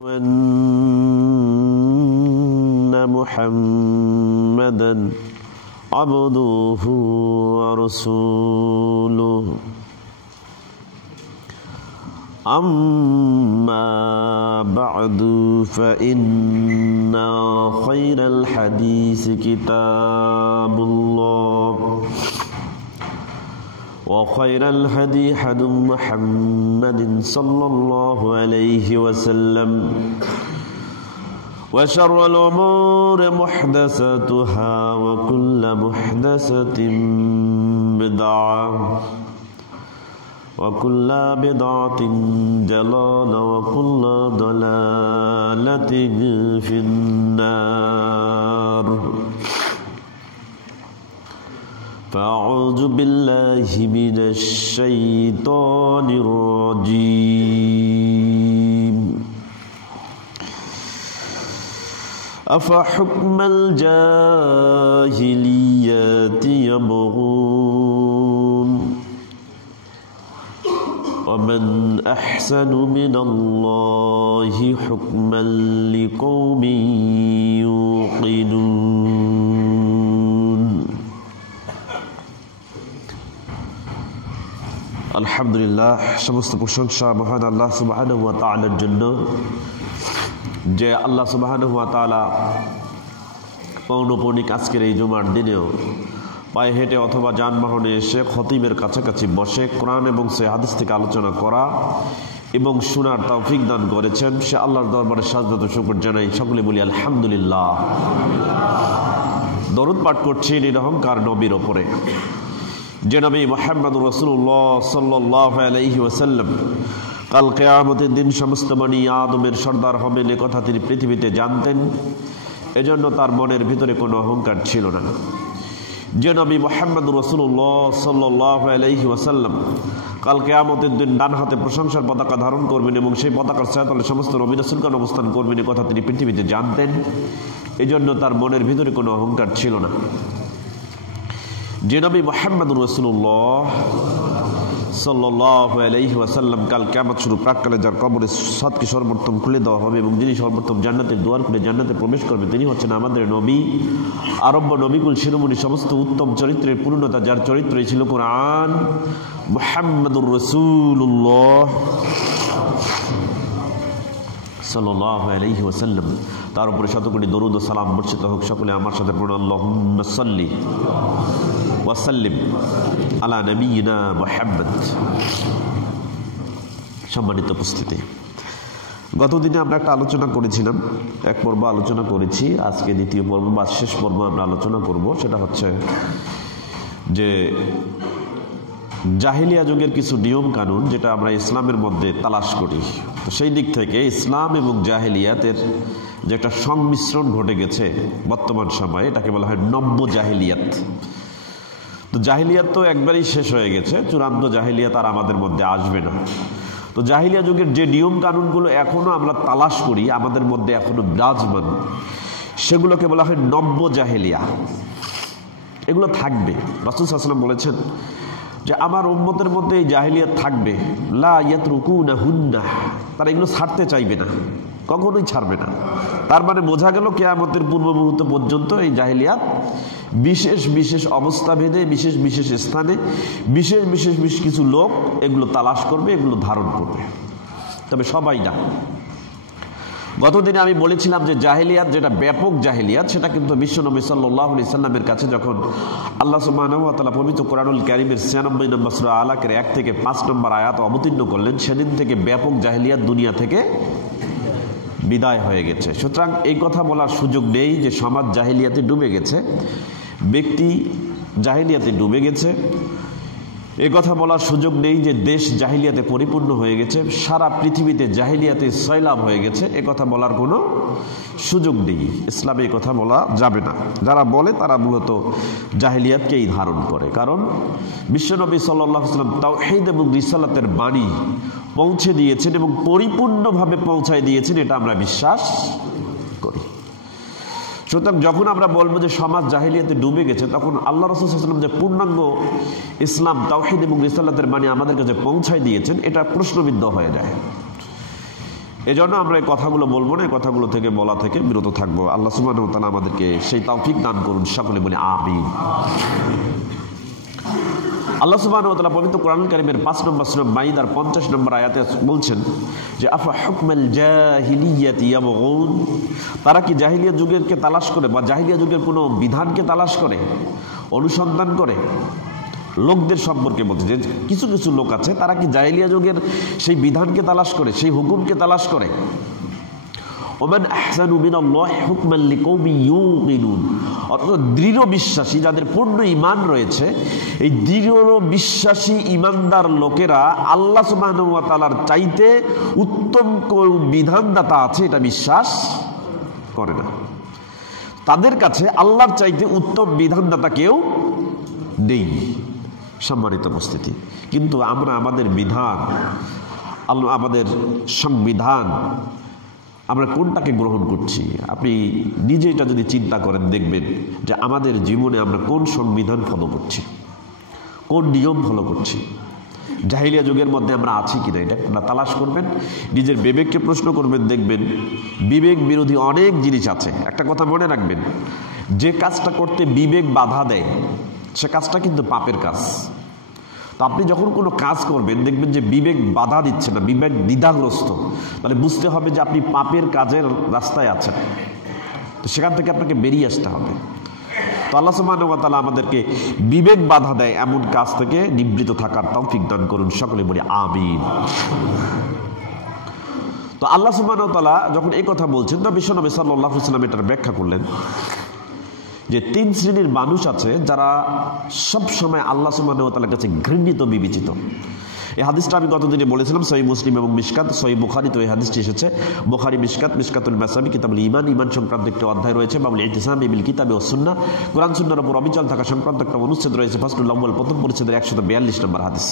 وأن محمدا عبده ورسوله أما بعد فإن خير الحديث كتاب الله وخير الهدي هدي محمد صلى الله عليه وسلم وشر الأمور محدثاتها وكل محدثة بدعة وكل بدعة ضلالة وكل ضلالة في النار فأعوذ بالله من الشيطان الرجيم أفحكم الجاهلية يبغون ومن أحسن من الله حكما لقوم يوقنون আলহামদুলিল্লাহ, সমস্ত প্রশংসা মহান আল্লাহ সুবহানাহু ওয়া তাআলার জন্য, যে আল্লাহ সুবহানাহু ওয়া তাআলা পৌনপৌনিক আজকের এই জুমার দিনেও পায়ে হেঁটে অথবা যানবাহনে এসে খতিবের কাছাকাছি বসে কোরআন এবং সে হাদিস থেকে আলোচনা করা এবং শোনার তৌফিক দান করেছেন। সে আল্লাহর দরবারে সাজদা ও শুকর জানাই। সকলে বলি আলহামদুলিল্লাহ। দরুদ পাঠ করছি নিরহংকার নবীর ওপরে, যে নবী মুহাম্মদুর রাসূলুল্লাহ সাল্লাল্লাহু আলাইহি ওয়াসাল্লাম কাল কিয়ামতের দিন সমস্ত বনি আদমের সর্দার হবেন এ কথা তিনি পৃথিবীতে জানতেন। এজন্য তার মনের ভিতরে কোনো অহংকার ছিল না। যে নবী মুহাম্মদুর রাসূলুল্লাহ সাল্লাল্লাহু আলাইহি ওয়াসাল্লাম কাল কিয়ামতের দিন ডান হাতে প্রশংসার পতাকা ধারণ করবেন এবং সেই পতাকার ছায়াতলে সমস্ত নবী রাসূলগণ অবস্থান করবেন এ কথা তিনি পৃথিবীতে জানতেন। এজন্য তার মনের ভিতরে কোনো অহংকার ছিল না। যে নবী মুহাম্মদুর রাসূলুল্লাহ সাল্লাল্লাহু আলাইহি ওয়াসাল্লাম কাল কিয়ামত শুরু প্রাককালে যার কবরে সাতটি সর্বপ্রথম খুলে দেওয়া হবে এবং যিনি সর্বপ্রথম জান্নাতের দুয়ার খুলে জান্নাতে প্রবেশ করবেন তিনি হচ্ছেন আমাদের নবী, আরব্য নবীকুল শিরোমণি, সমস্ত উত্তম চরিত্রের পূর্ণতা যার চরিত্রই ছিল কোরআন, মুহাম্মদুর রাসূলুল্লাহ সাল্লাল্লাহু আলাইহি ওয়াসাল্লাম। তার উপরে শতকোটি দরুদ ও সালাম বর্ষিত হোক। সকলে আমার সাথে পড়ুন আল্লাহুম্মা সাল্লি ওয়া সাল্লিম আলা নবিয়িনা মুহাম্মদ। সম্মানিত উপস্থিতি, গতদিনে আমরা একটা আলোচনা করেছিলাম, এক পর্ব আলোচনা করেছি। আজকে দ্বিতীয় পর্ব বা শেষ পর্ব আমরা আলোচনা করব। সেটা হচ্ছে যে জাহিলিয়া যুগের কিছু নিয়ম কানুন যেটা আমরা ইসলামের মধ্যে তালাশ করি। তো সেই দিক থেকে ইসলাম এবং জাহিলিয়াতের যে একটা সংমিশ্রণ ঘটে গেছে বর্তমান সময়ে, এটাকে বলা হয় নব্য জাহিলিয়াত। তো জাহিলিয়াত তো একবারই শেষ হয়ে গেছে, চূড়ান্ত জাহিলিয়াত আর আমাদের মধ্যে আসবে না। তো জাহিলিয়া যুগের যে নিয়ম কানুনগুলো এখনো আমরা তালাশ করি, আমাদের মধ্যে এখনো বিরাজমান, সেগুলোকে বলা হয় নব্য জাহিলিয়া। এগুলো থাকবে। রাসূল সাল্লাল্লাহু আলাইহি ওয়াসাল্লাম বলেছেন যে আমার উম্মতের মধ্যে এই জাহিলিয়াত থাকবে, লা ইয়াতরুকুনাহুন্না, তারা এগুলো ছাড়তে চাইবে না, কখনোই ছাড়বে না। তার মানে বোঝা গেল কিয়ামতের পূর্ব মুহূর্ত পর্যন্ত এই জাহিলিয়াত বিশেষ বিশেষ অবস্থা ভেদে বিশেষ বিশেষ স্থানে বিশেষ বিশেষ কিছু লোক এগুলো তালাশ করবে, এগুলো ধারণ করবে, তবে সবাই না। গতদিনে আমি বলেছিলাম যে জাহিলিয়াত যেটা ব্যাপক জাহিলিয়াত, সেটা কিন্তু বিশ্বনবী সাল্লাল্লাহু আলাইহি সাল্লামের কাছে যখন আল্লাহ সুবহানাহু ওয়া তাআলা পবিত্র কোরআনুল কারীমের 96 নম্বর সূরা আলাকের 1 থেকে 5 নম্বর আয়াত অবতীর্ণ করলেন, সেদিন থেকে ব্যাপক জাহিলিয়াত দুনিয়া থেকে বিদায় হয়ে গেছে। সুতরাং এই কথা বলার সুযোগ নেই যে সমাজ জাহিলিয়াতে ডুবে গেছে, ব্যক্তি জাহিলিয়াতে ডুবে গেছে। এই কথা বলার সুযোগ নেই যে দেশ জাহিলিয়াতে পরিপূর্ণ হয়ে গেছে, সারা পৃথিবীতে জাহিলিয়াতে সয়লাব হয়ে গেছে। এ কথা বলার কোনো সুযোগ নেই। ইসলামে এই কথা বলা যাবে না। যারা বলে তারা মূলত জাহিলিয়াতকেই ধারণ করে। কারণ বিশ্বনবী সাল্লাল্লাহু আলাইহি ওয়াসাল্লাম তাওহীদ এবং রিসালাতের বাণী পৌঁছে দিয়েছেন এবং পরিপূর্ণভাবে পৌঁছায় দিয়েছেন, এটা আমরা বিশ্বাস করি। সুতরাং যখন আমরা বলবো যে সমাজ জাহিলিয়াতে ডুবে গেছে, তখন আল্লাহ রাসূল সাল্লাল্লাহু আলাইহি ওয়াসাল্লাম যে পূর্ণাঙ্গ ইসলাম তাওহীদ এবং রিসালাতের বাণী আমাদের কাছে পৌঁছায় দিয়েছেন, এটা প্রশ্নবিদ্ধ হয়ে যায়। এজন্য আমরা এই কথাগুলো বলবো না, এই কথাগুলো থেকে বলা থেকে বিরত থাকবো। আল্লাহ সুবহানাহু ওয়া তাআলা আমাদেরকে সেই তৌফিক দান করুন, সকলে বলি আমিন। আল্লাহ সুবহানাহু ওয়া তাআলা পবিত্র কোরআন কারীমের 5 নম্বর সূরা মাইদার 50 নম্বর আয়াতে বলছেন যে আফা হুকমাল জাহিলিয়াতি ইয়াবগুন, তারা কি জাহিলিয়া যুগেরকে তালাশ করে বা জাহিলিয়া যুগের কোনো বিধানকে তালাশ করে, অনুসন্ধান করে। লোকদের সম্পর্কে বলছে যে কিছু কিছু লোক আছে তারা কি জাহিলিয়া যুগের সেই বিধানকে তালাশ করে, সেই হুকুমকে তালাশ করে। ওমান আহসানু মিনাল্লাহি হুকমান লিকওমি ইউকিনুন, অর্থাৎ দৃঢ় বিশ্বাসী যাদের পূর্ণ ঈমান রয়েছে, এই দৃঢ় বিশ্বাসী ঈমানদার লোকেরা আল্লাহ সুবহানাহু ওয়া তাআলার চাইতে উত্তম কোন বিধানদাতা আছে এটা বিশ্বাস করে না। তাদের কাছে আল্লাহর চাইতে উত্তম বিধানদাতা কেউ নেই। সম্মানিত উপস্থিতি, কিন্তু আমরা আমাদের বিধান, আমাদের সংবিধান, আমরা কোনটাকে গ্রহণ করছি? আপনি নিজে এটা যদি চিন্তা করেন দেখবেন যে আমাদের জীবনে আমরা কোন সংবিধান ফলো করছি, কোন নিয়ম ফলো করছি। জাহিলিয়া যুগের মধ্যে আমরা আছি কিনা এটা আপনারা তালাশ করবেন, নিজের বিবেককে প্রশ্ন করবেন, দেখবেন বিবেক বিরোধী অনেক জিনিস আছে। একটা কথা মনে রাখবেন, যে কাজটা করতে বিবেক বাধা দেয় সে কাজটা কিন্তু পাপের কাজ। তো আপনি যখন কোনো কাজ করবেন দেখবেন যে বিবেক বাধা দিচ্ছে না, বিবেক দ্বিধাগ্রস্ত, তাহলে বুঝতে হবে যে আপনি পাপের কাজের রাস্তায় আছেন। তো সেখান থেকে আপনাকে বেরিয়ে আসতে হবে। তো আল্লাহ সুবহানাহু ওয়া তাআলা আমাদেরকে বিবেক বাধা দেয় এমন কাজ থেকে নিবৃত থাকার তৌফিক দান করুন, সকলে বলি আমিন। তো আল্লাহ সুবহানাহু ওয়া তাআলা যখন এই কথা বলছেন, তো বিশ্বনবী সাল্লাল্লাহু আলাইহি ওয়াসাল্লাম এটার ব্যাখ্যা করলেন যে 3 শ্রেণীর মানুষ আছে যারা সব সময় আল্লাহ সুবহানাহু ওয়া তাআলার কাছে ঘৃণিত বিবেচিত। এই হাদিসটা আমি গতদিনে বলেছিলাম, সহিহ মুসলিম এবং মিশকাত, সহিহ বুখারী তো এই হাদিসটি এসেছে। বুখারী মিশকাত, মিশকাতুল মাসাবি, কিতাবুল ঈমান, ঈমান সংক্রান্ত একটি অধ্যায় রয়েছে, বাবুল ইতিসামি বিল কিতাবি ওয়াস সুন্নাহ, কোরআন সুন্নাহর উপর অবিচল থাকা সংক্রান্ত একটা অনুচ্ছেদ রয়েছে, ফাসলুল আউয়াল, প্রথম পরিচ্ছেদের 142 নম্বর হাদিস।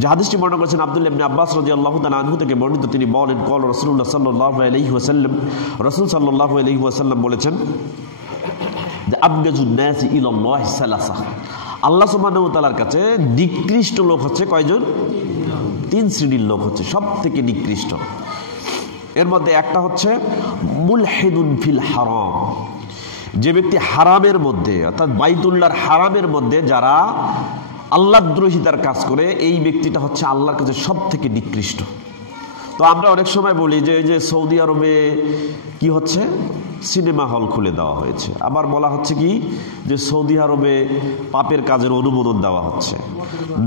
যে হাদিসটি বর্ণনা করেছেন আব্দুল্লাহ ইবনে আব্বাস রাদিয়াল্লাহু তাআলা আনহু থেকে বর্ণিত, তিনি বলেন ক্বাল রাসূলুল্লাহ সাল্লাল্লাহু আলাইহি ওয়াসাল্লাম, রাসূল সাল্লাল্লাহু আলাইহি ওয়াসাল্লাম বলেছেন যে আবগাজুন নাসি ইলাল্লাহি সালাসা, আল্লাহ সুবহানাহু ওয়া তাআলার কাছে নিকৃষ্ট লোক হচ্ছে কয়জন? 3 শ্রেণীর লোক হচ্ছে সব থেকে নিকৃষ্ট। এর মধ্যে একটা হচ্ছে মুলহিদুন ফিল হারাম, যে ব্যক্তি হারামের মধ্যে অর্থাৎ বাইতুল্লাহর হারামের মধ্যে যারা আল্লাহদ্রোহিতার কাজ করে, এই ব্যক্তিটা হচ্ছে আল্লাহর কাছে সব থেকে নিকৃষ্ট। তো আমরা অনেক সময় বলি যে এই যে সৌদি আরবে কি হচ্ছে, সিনেমা হল খুলে দেওয়া হয়েছে, আবার বলা হচ্ছে কি যে সৌদি আরবে পাপের কাজের অনুমোদন দেওয়া হচ্ছে,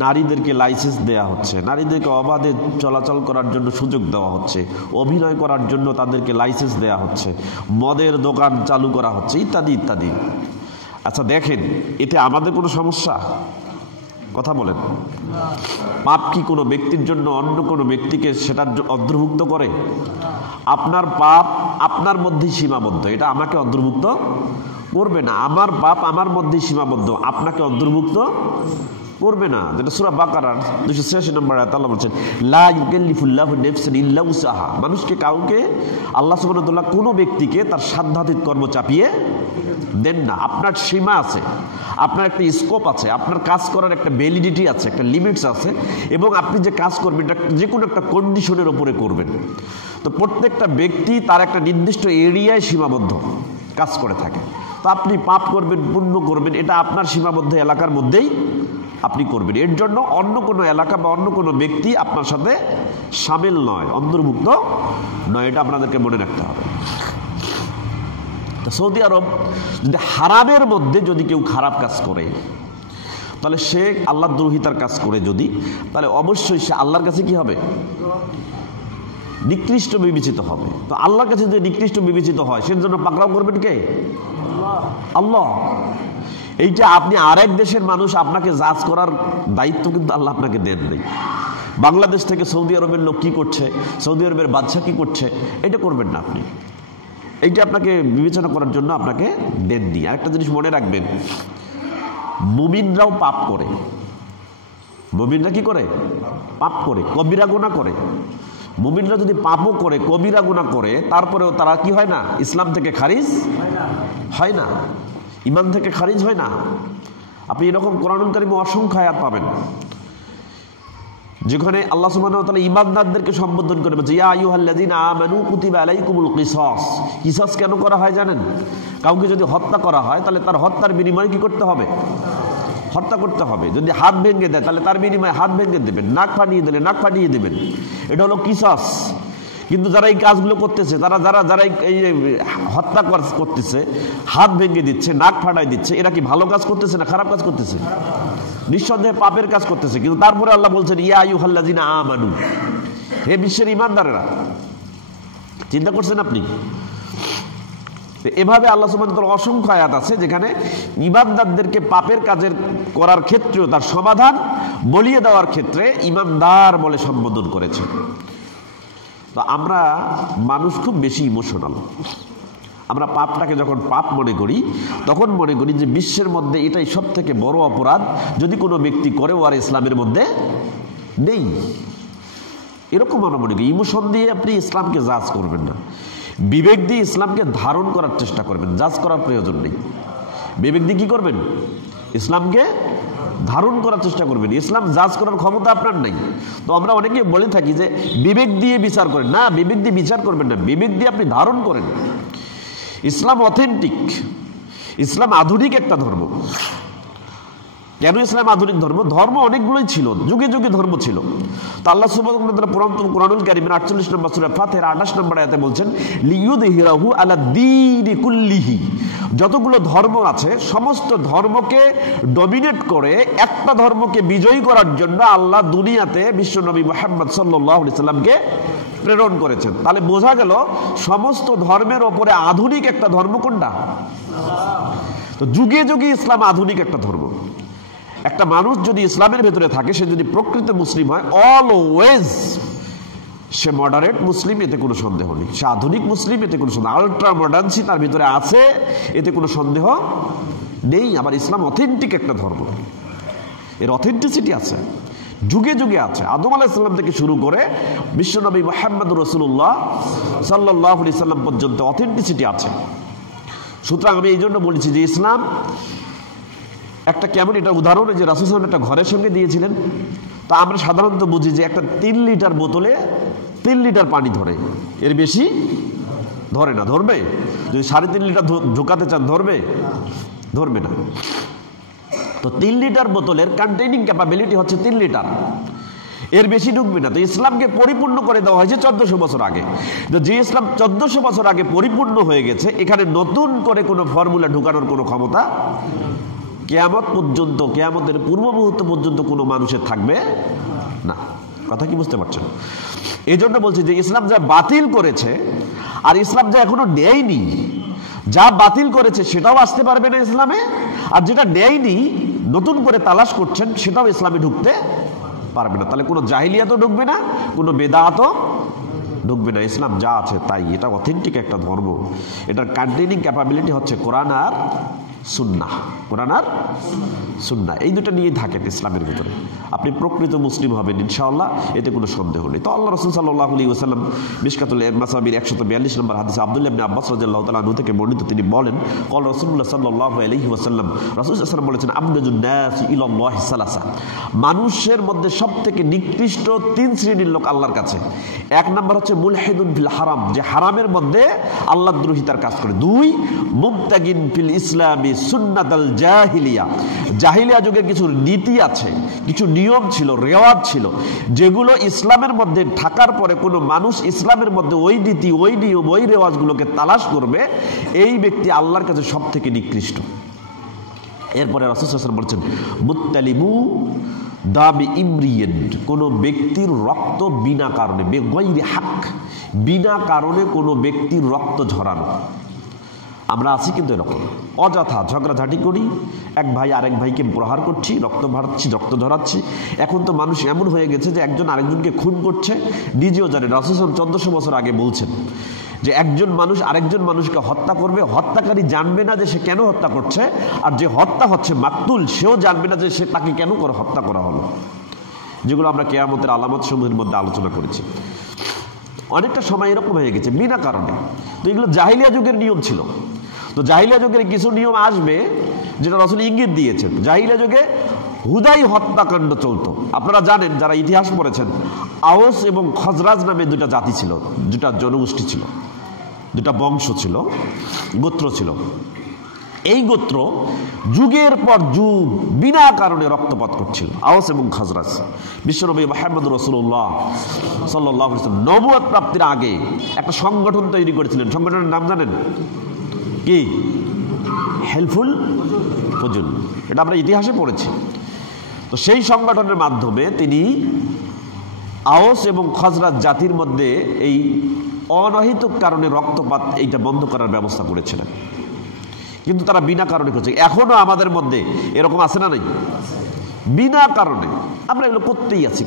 নারীদেরকে লাইসেন্স দেওয়া হচ্ছে, নারীদেরকে অবাধে চলাচল করার জন্য সুযোগ দেওয়া হচ্ছে, অভিনয় করার জন্য তাদেরকে লাইসেন্স দেওয়া হচ্ছে, মদের দোকান চালু করা হচ্ছে, ইত্যাদি ইত্যাদি। আচ্ছা দেখেন, এতে আমাদের কোনো সমস্যা? কথা বলেন। পাপ কি কোনো ব্যক্তির জন্য অন্য কোনো ব্যক্তিকে সেটার অন্তর্ভুক্ত করে? আপনার পাপ আপনার মধ্যেই সীমাবদ্ধ, এটা আমাকে অন্তর্ভুক্ত করবে না। আমার পাপ আমার মধ্যেই সীমাবদ্ধ, আপনাকে অন্তর্ভুক্ত করবে না। যেটা সূরা বাকারার 286 নম্বর আয়াত আল্লাহ বলছেন, লা ইউকাল্লিফুল্লাহু নাফসান ইল্লা উসআহা, মানুষকে কাউকে আল্লাহ সুবহানাহু ওয়া তাআলা কোনো ব্যক্তিকে তার সাধ্যাতীত কর্ম চাপিয়ে দেন না। আপনার সীমা আছে, আপনার একটা স্কোপ আছে, আপনার কাজ করার একটা ভ্যালিডিটি আছে, একটা লিমিটস আছে, এবং আপনি যে কাজ করবেন এটা যে কোনো একটা কন্ডিশনের উপরে করবেন। তো প্রত্যেকটা ব্যক্তি তার একটা নির্দিষ্ট এরিয়ায় সীমাবদ্ধ কাজ করে থাকে। তো আপনি পাপ করবেন, পুণ্য করবেন, এটা আপনার সীমাবদ্ধ এলাকার মধ্যেই আপনি করবেন। এর জন্য অন্য কোনো এলাকা বা অন্য কোনো ব্যক্তি আপনার সাথে সামিল নয়, অন্তর্ভুক্ত নয়, এটা আপনাদেরকে মনে রাখতে হবে। সৌদি আরব যদি হারামের মধ্যে যদি কেউ খারাপ কাজ করে, তাহলে সে আল্লাহদ্রোহিতার কাজ করে যদি, তাহলে অবশ্যই সে আল্লাহর কাছে কি হবে? নিকৃষ্ট বিবেচিত হবে। তো আল্লাহর কাছে যদি নিকৃষ্ট বিবেচিত হয়, সের জন্য পাকড়াও করবেন কে? আল্লাহ। এইটা আপনি আরেক দেশের মানুষ, আপনাকে জাজ করার দায়িত্ব কিন্তু আল্লাহ আপনাকে দেন নাই। বাংলাদেশ থেকে সৌদি আরবের লোক কি করছে, সৌদি আরবের বাদশা কি করছে, এটা করবেন না আপনি। এইটা আপনাকে বিবেচনা করার জন্য আপনাকে দেননি। আরেকটা জিনিস মনে রাখবেন, মুমিনরাও পাপ করে। মুমিনরা কি করে? পাপ করে, কবিরা গুনাহ করে। মুমিনরা যদি পাপও করে, কবিরা গুনাহ করে, তারপরেও তারা কি হয় না? ইসলাম থেকে খারিজ হয় না, ঈমান থেকে খারিজ হয় না। আপনি এরকম কোরআনুল কারীমে অসংখ্য আয়াত পাবেন যেখানে আল্লাহ সুবহানাহু ওয়া তাআলা ঈমানদারদেরকে সম্বোধন করে বলছে ইয়া আইয়ুহাল্লাযীনা আমানু কুতিবা আলাইকুমুল কিসাস। কিসাস কেন করা হয় জানেন? কাউকে যদি হত্যা করা হয় তাহলে তার হত্যার বিনিময়ে কি করতে হবে? হত্যা করতে হবে। যদি হাত ভেঙে দেয় তাহলে তার বিনিময়ে হাত ভেঙে দেবেন, নাক ফাটিয়ে দিলে নাক ফাটিয়ে দেবেন। এটা হলো কিসাস। কিন্তু যারা এই কাজগুলো করতেছে, যারা এই হত্যা করতেছে, হাত ভেঙে দিচ্ছে, নাক ফাটাই দিচ্ছে, এরা কি ভালো কাজ করতেছে না খারাপ কাজ করতেছে? নিঃসন্দেহে পাপের কাজ করতেছে। কিন্তু তারপরে আল্লাহ বলছেন ইয়া আইয়ুহাল্লাযীনা আমানু, হে বিশ্বের ঈমানদারেরা। চিন্তা করছেন আপনি? এভাবে আল্লাহ সুবহানাহু ওয়া তাআলার অসংখ্য আয়াত আছে যেখানে ঈমানদারদেরকে পাপের কাজের করার ক্ষেত্রেও তার সমাধান বলিয়ে দেওয়ার ক্ষেত্রে ঈমানদার বলে সম্বোধন করেছে। তো আমরা মানুষ খুব বেশি ইমোশনাল। আমরা পাপটাকে যখন পাপ মনে করি তখন মনে করি যে বিশ্বের মধ্যে এটাই সব থেকে বড় অপরাধ, যদি কোনো ব্যক্তি করেও আর ইসলামের মধ্যে নেই, এরকম আমরা মনে করি। ইমোশন দিয়ে আপনি ইসলামকে জাজ করবেন না, বিবেক দিয়ে ইসলামকে ধারণ করার চেষ্টা করবেন। জাজ করার প্রয়োজন নেই। বিবেক দিয়ে কি করবেন? ইসলামকে ধারণ করার চেষ্টা করবেন। ইসলাম জাজ করার ক্ষমতা আপনার নাই। তো আমরা অনেকে বলে থাকি যে বিবেক দিয়ে বিচার করেন। না, বিবেক দিয়ে বিচার করবেন না, বিবেক দিয়ে আপনি ধারণ করেন। ইসলাম অথেন্টিক, ইসলাম আধুনিক একটা ধর্ম। কেন ইসলাম আধুনিক ধর্ম? ধর্ম অনেকগুলোই ছিল, যুগে যুগে ধর্ম ছিল। তো আল্লাহ সুবহানাহু ওয়া তাআলা পুরাতন কোরআনুল কারীমের 48 নম্বর সূরা ফাতিহার 28 নম্বর আয়াতে বলছেন লিইউযহিরাহু আলা দ্বীনি কুল্লিহি। যতগুলো ধর্ম আছে সমস্ত ধর্মকে ডমিনেট করে একটা ধর্মকে বিজয়ী করার জন্য আল্লাহ দুনিয়াতে বিশ্বনবী মুহাম্মদ সাল্লাল্লাহু আলাইহি সাল্লামকে প্রেরণ করেছেন। তাহলে বোঝা গেল সমস্ত ধর্মের ওপরে আধুনিক একটা ধর্ম কোনটা? তো যুগে যুগে ইসলাম আধুনিক একটা ধর্ম। একটা মানুষ যদি ইসলামের ভেতরে থাকে, সে যদি প্রকৃত মুসলিম হয়, অলওয়েজ সে মডারেট মুসলিম, এতে কোনো সন্দেহ নেই। সে আধুনিক মুসলিম, এতে কোনো সন্দেহ। আলট্রা মডার্নসি তার ভিতরে আছে, এতে কোনো সন্দেহ নেই। আবার ইসলাম অথেন্টিক একটা ধর্ম, এর অথেন্টিসিটি আছে, যুগে যুগে আছে। আদম আলাইহিস সালাম থেকে শুরু করে বিশ্বনবী মুহাম্মদুর রাসূলুল্লাহ সাল্লাল্লাহু আলাইহি সাল্লাম পর্যন্ত অথেন্টিসিটি আছে। সুতরাং আমি এই জন্য বলেছি যে ইসলাম একটা কেমন, এটা উদাহরণ যে রাসূল সাল্লাল্লাহু আলাইহি ওয়াসাল্লাম একটা ঘরের সঙ্গে দিয়েছিলেন। তা আমরা সাধারণত বুঝি যে একটা 3 লিটার বোতলে 3 লিটার পানি ধরে, এর বেশি ধরে না। ধরবে? যদি 3.5 লিটার ঢোকাতে চান ধরবে? ধরবে না। তো 3 লিটার বোতলের কন্টেইনিং ক্যাপাবিলিটি হচ্ছে 3 লিটার, এর বেশি ঢুকবে না। তো ইসলামকে পরিপূর্ণ করে দেওয়া হয়েছে 1400 বছর আগে। তো যে ইসলাম 1400 বছর আগে পরিপূর্ণ হয়ে গেছে, এখানে নতুন করে কোনো ফর্মুলা ঢুকানোর কোনো ক্ষমতা কিয়ামত পর্যন্ত, কিয়ামতের পূর্ব মুহূর্ত পর্যন্ত কোনো মানুষের থাকবে না। কথা কি বুঝতে পারছেন? এই জন্য বলছি যে ইসলাম যা বাতিল করেছে আর ইসলাম যা এখনো নেয়নি, যা বাতিল করেছে সেটাও আসতে পারবে না ইসলামে, আর যেটা নেয়নি নতুন করে তালাশ করছেন সেটাও ইসলামে ঢুকতে পারবে না। তাহলে কোনো জাহিলিয়াতও ঢুকবে না, কোনো বেদাতও ঢুকবে না। ইসলাম যা আছে তাই, এটা অথেন্টিক একটা ধর্ম। এটার কন্টেইনিং ক্যাপাবিলিটি হচ্ছে কোরআন আর সুন্নাহ। কোরআন আর সুন্নাহ, এই দুটো নিয়ে থাকেন ইসলামের ভিতরে, আপনি প্রকৃত মুসলিম হবেন ইনশাআল্লাহ, এতে কোনো সন্দেহ নেই। তো আল্লাহ রাসূল সাল্লাল্লাহু আলাইহি ওয়াসাল্লাম মিশকাতুল মাসাবির 142 নম্বর হাদিসে আব্দুল্লাহ ইবনে আব্বাস রাদিয়াল্লাহু তাআলা আনহু থেকে বর্ণিত, তিনি বলেন ক্বাল রাসূলুল্লাহ সাল্লাল্লাহু আলাইহি ওয়াসাল্লাম, রাসূল সাল্লাল্লাহু আলাইহি ওয়াসাল্লাম বলেছেন আবগাজুন নাস ইলাল্লাহি সালাসা। মানুষের মধ্যে সবথেকে নিকৃষ্ট 3 শ্রেণীর লোক আল্লাহর কাছে। 1 নাম্বার হচ্ছে মুলহিদুন ফিল হারাম, যে হারামের মধ্যে আল্লাহদ্রোহিতার কাজ করে। 2 মুবতাগিন ফিল ইসলামি সুন্নাতাল জাহিলিয়া, জাহিলিয়া যুগের কিছু নীতি আছে, কিছু নিয়ম ছিল, রেওয়াজ ছিল, যেগুলো ইসলামের মধ্যে থাকার পরে কোনো মানুষ ইসলামের মধ্যে ওই নীতি, ওই নিয়ম, ওই রেওয়াজগুলোকে তালাশ করবে, এই ব্যক্তি আল্লাহর কাছে সব থেকে নিকৃষ্ট। এরপরে রাসূল সাল্লাল্লাহু আলাইহি ওয়াসাল্লাম বলেছেন মুত্তালিবু দাবি ইমরিয়েন, কোনো ব্যক্তির রক্ত বিনা কারণে, বেগয়রি হক, বিনা কারণে কোনো ব্যক্তির রক্ত ঝরানো। আমরা আছি কিন্তু এরকম অযথা ঝগড়াঝাটি করি, এক ভাই আরেক ভাইকে প্রহার করছি, রক্ত ভাড়াচ্ছি, রক্ত ঝরাচ্ছি। এখন তো মানুষ এমন হয়ে গেছে যে একজন আরেকজনকে খুন করছে, নিজেও জানে। রাসূল 1400 বছর আগে বলছেন যে একজন মানুষ আরেকজন মানুষকে হত্যা করবে, হত্যাকারী জানবে না যে সে কেন হত্যা করছে, আর যে হত্যা হচ্ছে মাকতুল সেও জানবে না যে সে তাকে কেন করে হত্যা করা হলো, যেগুলো আমরা কিয়ামতের আলামত সমূহের মধ্যে আলোচনা করেছি। অনেকটা সময় এরকম হয়ে গেছে বিনা কারণে। তো এগুলো জাহিলিয়া যুগের নিয়ম ছিল। তো জাহিলিয়া যুগের কিছু নিয়ম আসবে যেটা রাসূল ইঙ্গিত দিয়েছেন। জাহিলিয়া যুগে হুদাই হত্যাকাণ্ড চলতো। আপনারা জানেন, যারা ইতিহাস পড়েছেন, আওস এবং খজরাজ নামে দুটা জাতি ছিল, দুটা জনগোষ্ঠী ছিল, দুটা বংশ ছিল, গোত্র ছিল। এই গোত্র যুগের পর যুগ বিনা কারণে রক্তপাত করছিল, আওস এবং খজরাজ। বিশ্বনবী মুহাম্মদ রাসূলুল্লাহ সাল্লাল্লাহু আলাইহি ওয়াসাল্লাম নবুয়ত প্রাপ্তির আগে একটা সংগঠন তৈরি করেছিলেন। সংগঠনের নাম জানেন কি? হেলফুল ফুজুল। এটা আমরা ইতিহাসে পড়েছি। তো সেই সংগঠনের মাধ্যমে তিনি আওস এবং খজরাজ জাতির মধ্যে এই অনহিতুক কারণে রক্তপাত এইটা বন্ধ করার ব্যবস্থা করেছিলেন। কিন্তু তারা বিনা কারণে করছে। এখনো আমাদের মধ্যে এরকম আছে না নাই? বিনা কারণে আমরা এগুলো করতেই আছি।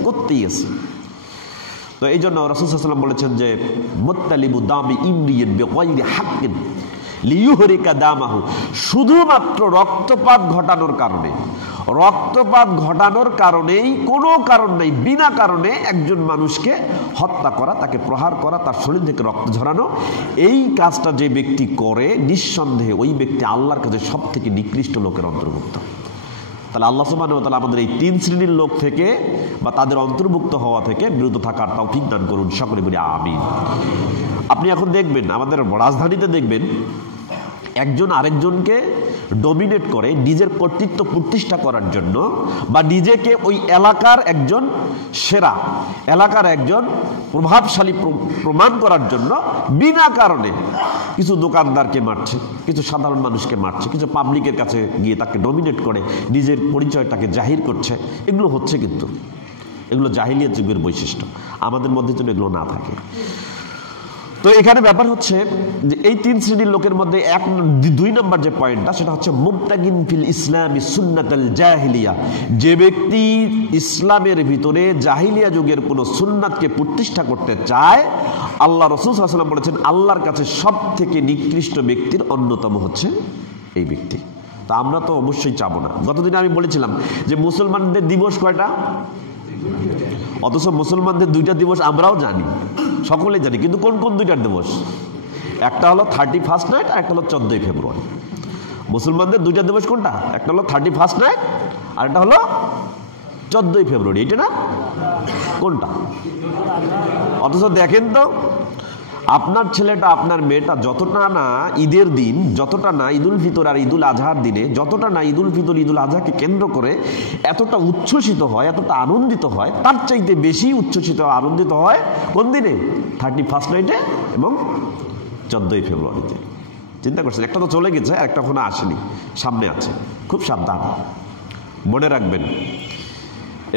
তো এই জন্য রাসূল সাল্লাল্লাহু আলাইহি ওয়াসাল্লাম বলেছেন যে মুত্তালিবু দামি ইমরিয়িন বিগাইরি হাক্কিন লিইউহরিকা দামাহু, শুধুমাত্র রক্তপাত ঘটানোর কারণেই, কোনো কারণ নেই, বিনা কারণে একজন মানুষকে হত্যা করা, তাকে প্রহার করা, তার শরীর থেকে রক্ত ঝরানো, এই কাজটা যে ব্যক্তি করে নিঃসন্দেহে ওই ব্যক্তি আল্লাহর কাছে সব থেকে নিকৃষ্ট লোকের অন্তর্ভুক্ত। তাহলে আল্লাহ সুবহানাহু ওয়া তাআলা আমাদের এই তিন শ্রেণীর লোক থেকে বা তাদের অন্তর্ভুক্ত হওয়া থেকে বিরত থাকার তৌফিক দান করুন, সকলে বলি আমিন। আপনি এখন দেখবেন, আমাদের রাজধানীতে দেখবেন, একজন আরেকজনকে ডমিনেট করে নিজের কর্তৃত্ব প্রতিষ্ঠা করার জন্য বা নিজেকে ওই এলাকার একজন সেরা, এলাকার একজন প্রভাবশালী প্রমাণ করার জন্য বিনা কারণে কিছু দোকানদারকে মারছে, কিছু সাধারণ মানুষকে মারছে, কিছু পাবলিকের কাছে গিয়ে তাকে ডমিনেট করে নিজের পরিচয়টাকে জাহির করছে। এগুলো হচ্ছে, কিন্তু এগুলো জাহিলিয়াত যুগের বৈশিষ্ট্য। আমাদের মধ্যে যেন এগুলো না থাকে। তো এখানে ব্যাপার হচ্ছে যে এই তিন শ্রেণীর লোকের মধ্যে দুই নম্বর যে পয়েন্টটা, সেটা হচ্ছে মুবতাগিন ফিল ইসলামি সুন্নাতাল জাহিলিয়া, যে ব্যক্তি ইসলামের ভিতরে জাহিলিয়া যুগের কোনো সুন্নাতকে প্রতিষ্ঠা করতে চায়, আল্লাহ রাসূল সাল্লাল্লাহু আলাইহি ওয়াসাল্লাম বলেছেন আল্লাহর কাছে সব থেকে নিকৃষ্ট ব্যক্তির অন্যতম হচ্ছে এই ব্যক্তি। তা আমরা তো অবশ্যই চাবো না। গতদিন আমি বলেছিলাম যে মুসলমানদের দিবস কয়টা, অথচ মুসলমানদের দুইটা দিবস আমরাও জানি, সকলেই জানি, কিন্তু কোন কোন দুইটার দিবস? একটা হলো 31st নাইট আর একটা হলো 14ই ফেব্রুয়ারি। মুসলমানদের দুইটা দিবস কোনটা? একটা হলো 31st নাইট আর একটা হলো 14ই ফেব্রুয়ারি। এটা না কোনটা? অথচ দেখেন তো, আপনার ছেলেটা আপনার মেয়েটা যতটা না ঈদের দিন, যতটা না ঈদুল ফিতর আর ঈদুল আজহার দিনে, যতটা না ঈদুল ফিতর ঈদুল আজহাকে কেন্দ্র করে এতটা উচ্ছ্বসিত হয়, এতটা আনন্দিত হয়, তার চাইতে বেশি উচ্ছ্বসিত আনন্দিত হয় কোন দিনে? 31st নাইটে এবং 14ই ফেব্রুয়ারিতে। চিন্তা করছেন, একটা তো চলে গেছে, একটা এখনো আসেনি, সামনে আছে। খুব সাবধান, মনে রাখবেন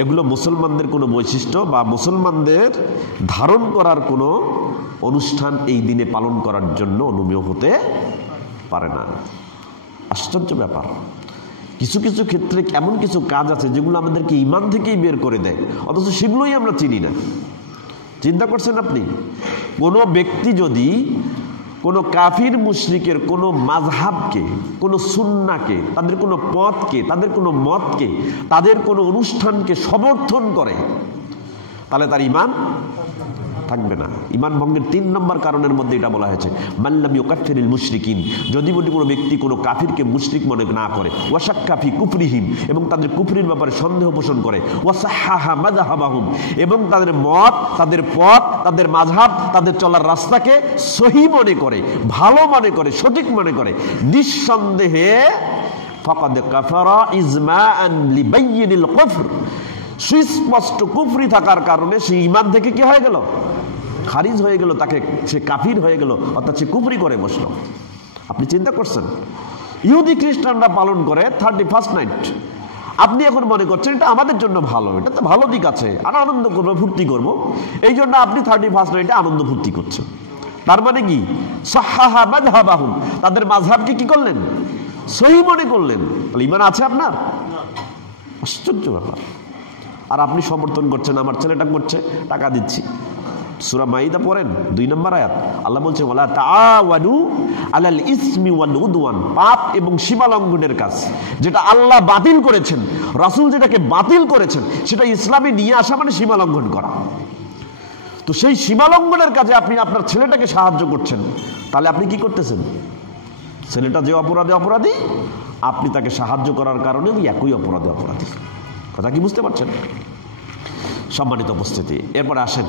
এগুলো মুসলমানদের কোনো বৈশিষ্ট্য বা মুসলমানদের ধারণ করার কোনো অনুষ্ঠান এই দিনে পালন করার জন্য অনুমেয় হতে পারে না। আশ্চর্য ব্যাপার। কিছু কিছু ক্ষেত্রে এমন কিছু কাজ আছে যেগুলো আমাদেরকে ঈমান থেকেই বের করে দেয়, অথচ সেগুলোই আমরা চিনি না। চিন্তা করছেন আপনি, কোনো ব্যক্তি যদি কোনো কাফির মুশরিকের কোনো মাযহাবকে, কোনো সুন্নাহকে, তাদের কোনো পথকে, তাদের কোনো মতকে, তাদের কোনো অনুষ্ঠানকে সমর্থন করে, তাহলে তার ঈমান থাকবে না। ঈমান ভঙ্গের 3 নম্বর কারণের মধ্যে এটা বলা হয়েছে, মাল্লাম ইউকাফিরিল মুশরিকিন, যদি কোনো ব্যক্তি কোনো কাফিরকে মুশরিক মনে না করে, ওয়াশাক্কা ফি কুফরিহিম, এবং তাদের কুফরির ব্যাপারে সন্দেহ পোষণ করে, ওয়াসাহহা মাযহাবাহুম, এবং তাদের মত, তাদের পথ, তাদের মাযহাব, তাদের চলার রাস্তাকে সহি মনে করে, ভালো মনে করে, সঠিক মনে করে, নিঃসন্দেহে ফাকাদ কাফারা ইজমাআন লিবাইয়িনিল কুফর, সুস্পষ্ট কুফরি থাকার কারণে সে ঈমান থেকে কি হয়ে গেল? খারিজ হয়ে গেল, তাকে সে কাফির হয়ে গেল, অর্থাৎ সে কুফরি করে বসলো। আপনি চিন্তা করছেন, ইহুদি খ্রিস্টানরা পালন করে 31st নাইট, আপনি এখন মনে করছেন এটা আমাদের জন্য ভালো, এটা তো ভালো দিক আছে, আর আনন্দ করবো, ফুর্তি করবো, এই জন্য আপনি 31st নাইটে আনন্দ ফুর্তি করছেন। তার মানে কি? সাহহা মাযহাবাহুম, তাদের মাযহাবকে কি করলেন? সহি মনে করলেন। তাহলে ঈমান আছে আপনার? আশ্চর্য ব্যাপার। আর আপনি সমর্থন করছেন, আমার ছেলেটা করছে, টাকা দিচ্ছি। সূরা মাইদা পড়েন 2 নম্বর আয়াত, আল্লাহ বলছে ওয়ালা তাআওয়ানু আলাল ইসমি ওয়াল উদওয়ান, পাপ এবং সীমা লঙ্ঘনের কাজ, যেটা আল্লাহ বাতিল করেছেন, রাসূল যেটাকে বাতিল করেছেন, সেটা ইসলামে নিয়ে আসা মানে সীমা লঙ্ঘন করা। তো সেই সীমা লঙ্ঘনের কাজে আপনি আপনার ছেলেটাকে সাহায্য করছেন, তাহলে আপনি কি করতেছেন? ছেলেটা যে অপরাধী, আপনি তাকে সাহায্য করার কারণে ওই একই অপরাধী। কথা কি বুঝতে পারছেন? সম্মানিত উপস্থিতি, এরপরে আসেন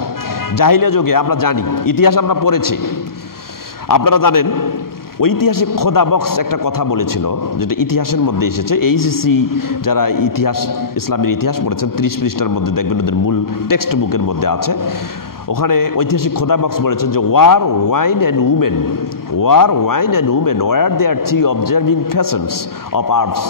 জাহিলিয়া যুগে আমরা জানি, ইতিহাস আমরা পড়েছি, আপনারা জানেন ঐতিহাসিক খোদা বক্স একটা কথা বলেছিল, যেটা ইতিহাসের মধ্যে এসেছে। এইচএসসি যারা ইতিহাস, ইসলামের ইতিহাস পড়েছেন 30 পৃষ্ঠার মধ্যে দেখবেন, ওদের মূল টেক্সট বুকের মধ্যে আছে। ওখানে ঐতিহাসিক খোদা বক্স বলেছেন যে war, wine and women, war, wine and women were their three observing fashions of arts.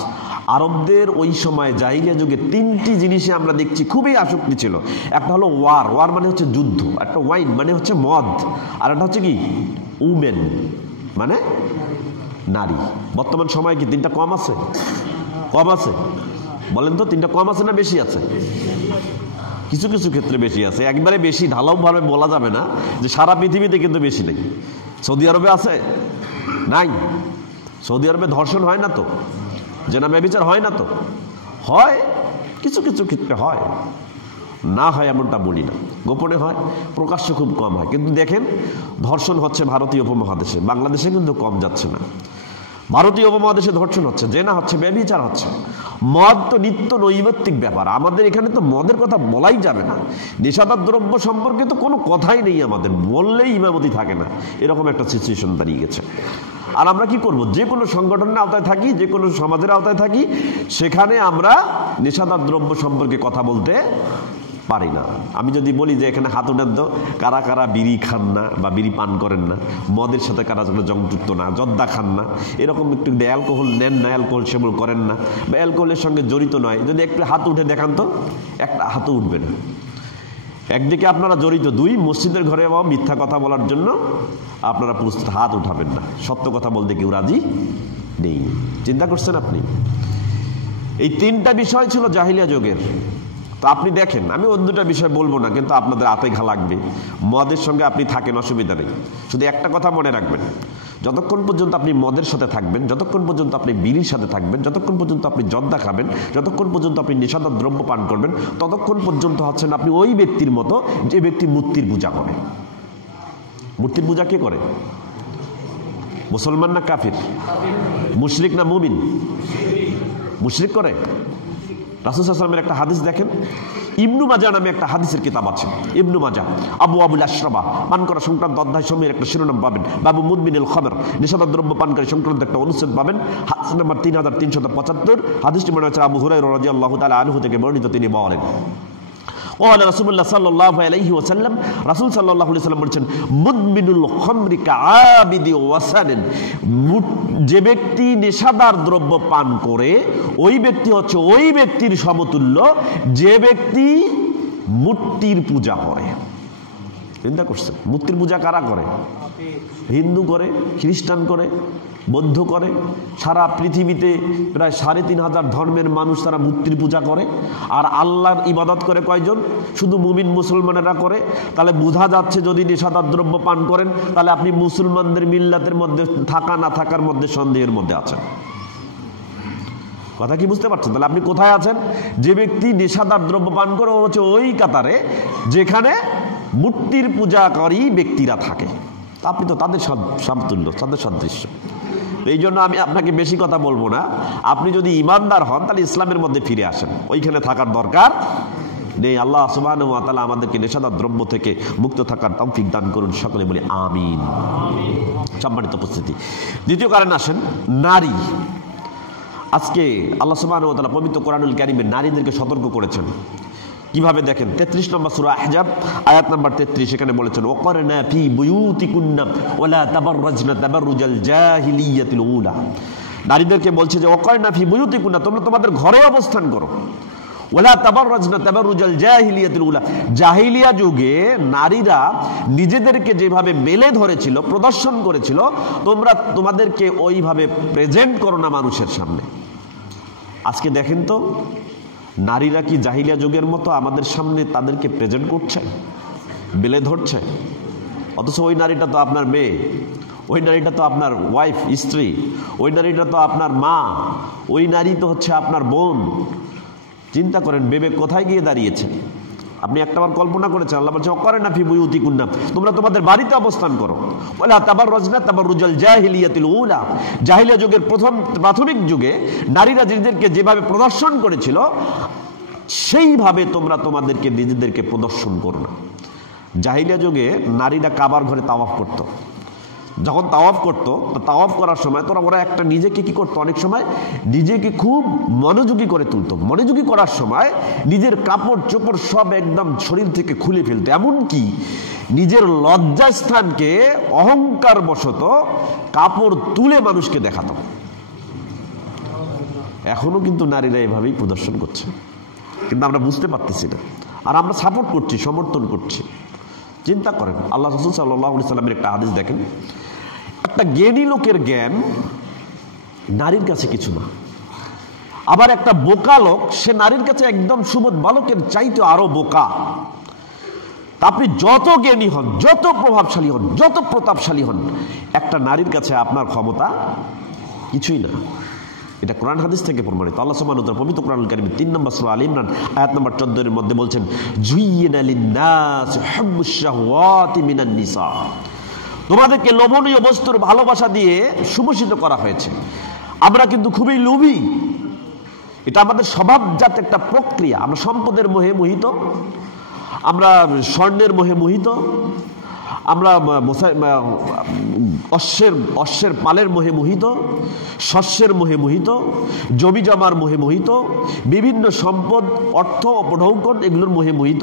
আরবদের ওই সময় জাহিলিয়া যুগে 3টি জিনিসে আমরা দেখছি খুবই আসক্তি ছিল। একটা হলো ওয়ার, ওয়ার মানে হচ্ছে যুদ্ধ, একটা ওয়াইন মানে হচ্ছে মদ, আর একটা হচ্ছে কি উমেন মানে নারী। বর্তমান সময়ে কি 3টা কম আছে? কম আছে? বলেন তো 3টা কম আছে না বেশি আছে? কিছু কিছু ক্ষেত্রে বেশি আছে, একবারে বেশি ঢালাওভাবে বলা যাবে না যে সারা পৃথিবীতে কিন্তু বেশি নেই। সৌদি আরবে আছে? নাই। সৌদি আরবে ধর্ষণ হয় না তো, জেনা ব্যভিচার হয় না তো? হয়, কিছু কিছু ক্ষেত্রে হয়, না হয় এমনটা বলি না, গোপনে হয়, প্রকাশ্য খুব কম হয়। কিন্তু দেখেন ধর্ষণ হচ্ছে ভারতীয় উপমহাদেশে, বাংলাদেশে কিন্তু কম যাচ্ছে না। ভারতীয় উপমহাদেশে ধর্ষণ হচ্ছে, জেনা হচ্ছে, ব্যভিচার হচ্ছে। মদ তো নিত্য নৈমিত্তিক ব্যাপার, আমাদের এখানে তো মদের কথা বলাই যাবে না। নেশাদার দ্রব্য সম্পর্কে তো কোনো কথাই নেই, আমাদের বললেই ইমামতি থাকে না, এরকম একটা সিচুয়েশন দাঁড়িয়ে গেছে। আর আমরা কি করব? যে কোনো সংগঠনের আওতায় থাকি, যে কোনো সমাজের আওতায় থাকি, সেখানে আমরা নেশাদার দ্রব্য সম্পর্কে কথা বলতে পারি না। আমি যদি বলি যে এখানে হাত উঠান তো, কারা কারা বিড়ি খান না বা বিড়ি পান করেন না, মদের সাথে কারা জংযুক্ত না, জর্দা খান না, এরকম একটু অ্যালকোহল নেন না, অ্যালকোহল সেবন করেন না, বা অ্যালকোহলের সঙ্গে জড়িত নয়, যদি একটু হাত উঠে দেখান তো, একটা হাতও উঠবে না। একদিকে আপনারা জড়িত, 2 মসজিদের ঘরে বা মিথ্যা কথা বলার জন্য আপনারা প্রস্তুত, হাত উঠাবেন না। সত্য কথা বলতে কেউ রাজি নেই। চিন্তা করছেন আপনি? এই 3টা বিষয় ছিল জাহিলিয়া যুগের। তো আপনি দেখেন, আমি অন্য 2টা বিষয় বলবো না, কিন্তু আপনাদের হাতে ঘা লাগবে। মদের সঙ্গে আপনি থাকেন, অসুবিধা নেই, শুধু একটা কথা মনে রাখবেন, যতক্ষণ পর্যন্ত আপনি মদের সাথে থাকবেন, যতক্ষণ পর্যন্ত আপনি বিড়ির সাথে থাকবেন, যতক্ষণ পর্যন্ত আপনি জর্দা খাবেন, যতক্ষণ পর্যন্ত আপনি নেশাদার দ্রব্য পান করবেন, ততক্ষণ পর্যন্ত হচ্ছেন আপনি ওই ব্যক্তির মতো যে ব্যক্তি মূর্তির পূজা করে। মূর্তির পূজা কে করে? মুসলমান না কাফির? মুশরিক না মুমিন? মুশরিক করে। রাসূল সাল্লাল্লাহু আলাইহি ওয়াসাল্লামের একটা হাদিস দেখেন, ইবনু মাজাহ নামে একটা হাদিসের কিতাব আছে, ইবনু মাজাহ আবু আবুল আশরাবা, পান করা সংক্রান্ত অধ্যায় সমূহের একটা শিরোনাম পাবেন, বাবু মুদমিনুল খামর, নেশাদার দ্রব্য পানকারী সংক্রান্ত একটা অনুচ্ছেদ পাবেন, হাদিস নাম্বার 3375। হাদিসটি মনে হচ্ছে আবু হুরায়রা রাদিয়াল্লাহু তাআলা আনহু থেকে বর্ণিত। তিনি বলেন, ওয়ালা রাসূলুল্লাহ সাল্লাল্লাহু আলাইহি ওয়াসাল্লাম, রাসূল সাল্লাল্লাহু আলাইহি ওয়াসাল্লাম বলেছেন, মুদমিনুল খামরি কাআবিদি ওয়াসানিন, যে ব্যক্তি নেশাদার দ্রব্য পান করে ওই ব্যক্তি হচ্ছে ওই ব্যক্তির সমতুল্য যে ব্যক্তি মূর্তির পূজা করে। চিন্তা করছেন? মূর্তির পূজা কারা করে? হিন্দু করে, খ্রিস্টান করে, বৌদ্ধ করে। সারা পৃথিবীতে প্রায় 3500 ধর্মের মানুষ তারা মূর্তির পূজা করে। আর আল্লাহর ইবাদত করে কয়জন? শুধু মুমিন মুসলমানেরা করে। তাহলে বোঝা যাচ্ছে যদি নেশাদার দ্রব্য পান করেন তাহলে আপনি মুসলমানদের মিল্লাতের মধ্যে থাকা না থাকার মধ্যে সন্দেহের মধ্যে আছেন। কথা কি বুঝতে পারছেন? তাহলে আপনি কোথায় আছেন? যে ব্যক্তি নেশাদার দ্রব্য পান করে ও হচ্ছে ওই কাতারে যেখানে মূর্তির পূজাকারী ব্যক্তিরা থাকে। আপনি তো তাদের সমতুল্য, তাদের সদৃশ্য। এই জন্য আমি আপনাকে বেশি কথা বলবো না। আপনি যদি ইমানদার হন তাহলে ইসলামের মধ্যে ফিরে আসেন, ওইখানে থাকার দরকার নেই। আল্লাহ সুবহানাহু ওয়া তাআলা আমাদেরকে নেশাদার দ্রব্য থেকে মুক্ত থাকার তৌফিক দান করুন, সকলে বলি আমিন। সম্মানিত উপস্থিতি, দ্বিতীয় কারণ আসেন নারী। আজকে আল্লাহ সুবহানাহু ওয়া তাআলা পবিত্র কোরআনুল কারীমে নারীদেরকে সতর্ক করেছেন। কিভাবে দেখেন? 33 নম্বর সূরা আহজাব আয়াত নাম্বার 33, সেখানে বলেছেন, ওয়াকারনা ফি বুয়ুতিকুন্না ওয়ালা তাবাররাজনা তাবাররুজাল জাহিলিয়াতিল উলা। নারীদেরকে বলছে যে ওয়াকারনা ফি বুয়ুতিকুন্না, তোমরা তোমাদের ঘরে অবস্থান করো, ওয়ালা তাবাররাজনা তাবাররুজাল জাহিলিয়াতিল উলা। জাহিলিয়া যুগে নারীরা নিজেদেরকে যেভাবে মেলে ধরেছিল, প্রদর্শন করেছিল, তোমরা তোমাদেরকে ওইভাবে প্রেজেন্ট করো না মানুষের সামনে। আজকে দেখেন তো নারীরা কি জাহিলিয়া যুগের মতো আমাদের সামনে তাদেরকে প্রেজেন্ট করছে, বেলে ধরছে? অথচ ওই নারীটা তো আপনার মেয়ে, ওই নারীটা তো আপনার ওয়াইফ, স্ত্রী, ওই নারীটা তো আপনার মা, ওই নারী তো হচ্ছে আপনার বোন। চিন্তা করেন বিবেক কোথায় গিয়ে দাঁড়িয়েছে। আপনি একটাবার কল্পনা করেছেন? আল্লাহ বলছে ওয়াকারনা ফি বুয়ুতিকুন্না, তোমরা তোমাদের বাড়িতে অবস্থান করো, ওয়ালা তাবাররাজনা তাবাররুজাল জাহিলিয়াতিল উলা। জাহিলিয়া যুগের প্রাথমিক যুগে নারীরা নিজেদেরকে যেভাবে প্রদর্শন করেছিল সেইভাবে তোমরা তোমাদেরকে নিজেদেরকে প্রদর্শন করো না। জাহিলিয়া যুগে নারীরা কাবার ঘরে তাওয়াফ করত। যখন তাওয়াফ করতো, তাওয়াফ করার সময় ওরা একটা নিজেকে কি করতো, অনেক সময় নিজেকে খুব মনোযোগী করে তুলতো। মনোযোগী করার সময় নিজের কাপড় চোপড় সব একদম শরীর থেকে খুলে ফেলতো, এমনকি নিজের লজ্জাস্থানকে অহংকার বশত কাপড় তুলে মানুষকে দেখাতো। এখনো কিন্তু নারীরা এভাবেই প্রদর্শন করছে, কিন্তু আমরা বুঝতে পারতেছি না, আর আমরা সাপোর্ট করছি, সমর্থন করছি। চিন্তা করেন, আল্লাহ রাসূল সাল্লাল্লাহু আলাইহি সাল্লামের একটা হাদিস দেখেন, একটা জ্ঞানী লোকের জ্ঞান নারীর কাছে কিছু না, আবার একটা বোকা লোক সে নারীর কাছে একদম সুবোধ বালকের চাইতে আরো বোকা। আপনি যত জ্ঞানী হন, যত প্রভাবশালী হন, যত প্রতাপশালী হন, একটা নারীর কাছে আপনার ক্ষমতা কিছুই না। এটা কোরআন হাদিস থেকে প্রমাণিত। আল্লাহ সুবহানাহু ওয়া তাআলা পবিত্র কোরআনুল কারীমের 3 নম্বর সূরা আলে ইমরান আয়াত নম্বর 14 এর মধ্যে বলছেন, যুইয়িনা লিন-নাসি হুব্বুশ শাহওয়াতি মিনান নিসা। তোমাদেরকে লোভনীয় বস্তুর ভালোবাসা দিয়ে সুভূষিত করা হয়েছে। আমরা কিন্তু খুবই লোভী, এটা আমাদের স্বভাবজাত একটা প্রক্রিয়া। আমরা সম্পদের মোহে মোহিত, আমরা স্বর্ণের মোহে মোহিত, আমরা অশ্বের পালের মোহে মোহিত, শস্যের মোহে মোহিত, জমি জমার মোহে মোহিত, বিভিন্ন সম্পদ, অর্থ, অপঢৌকন, এগুলোর মোহে মোহিত।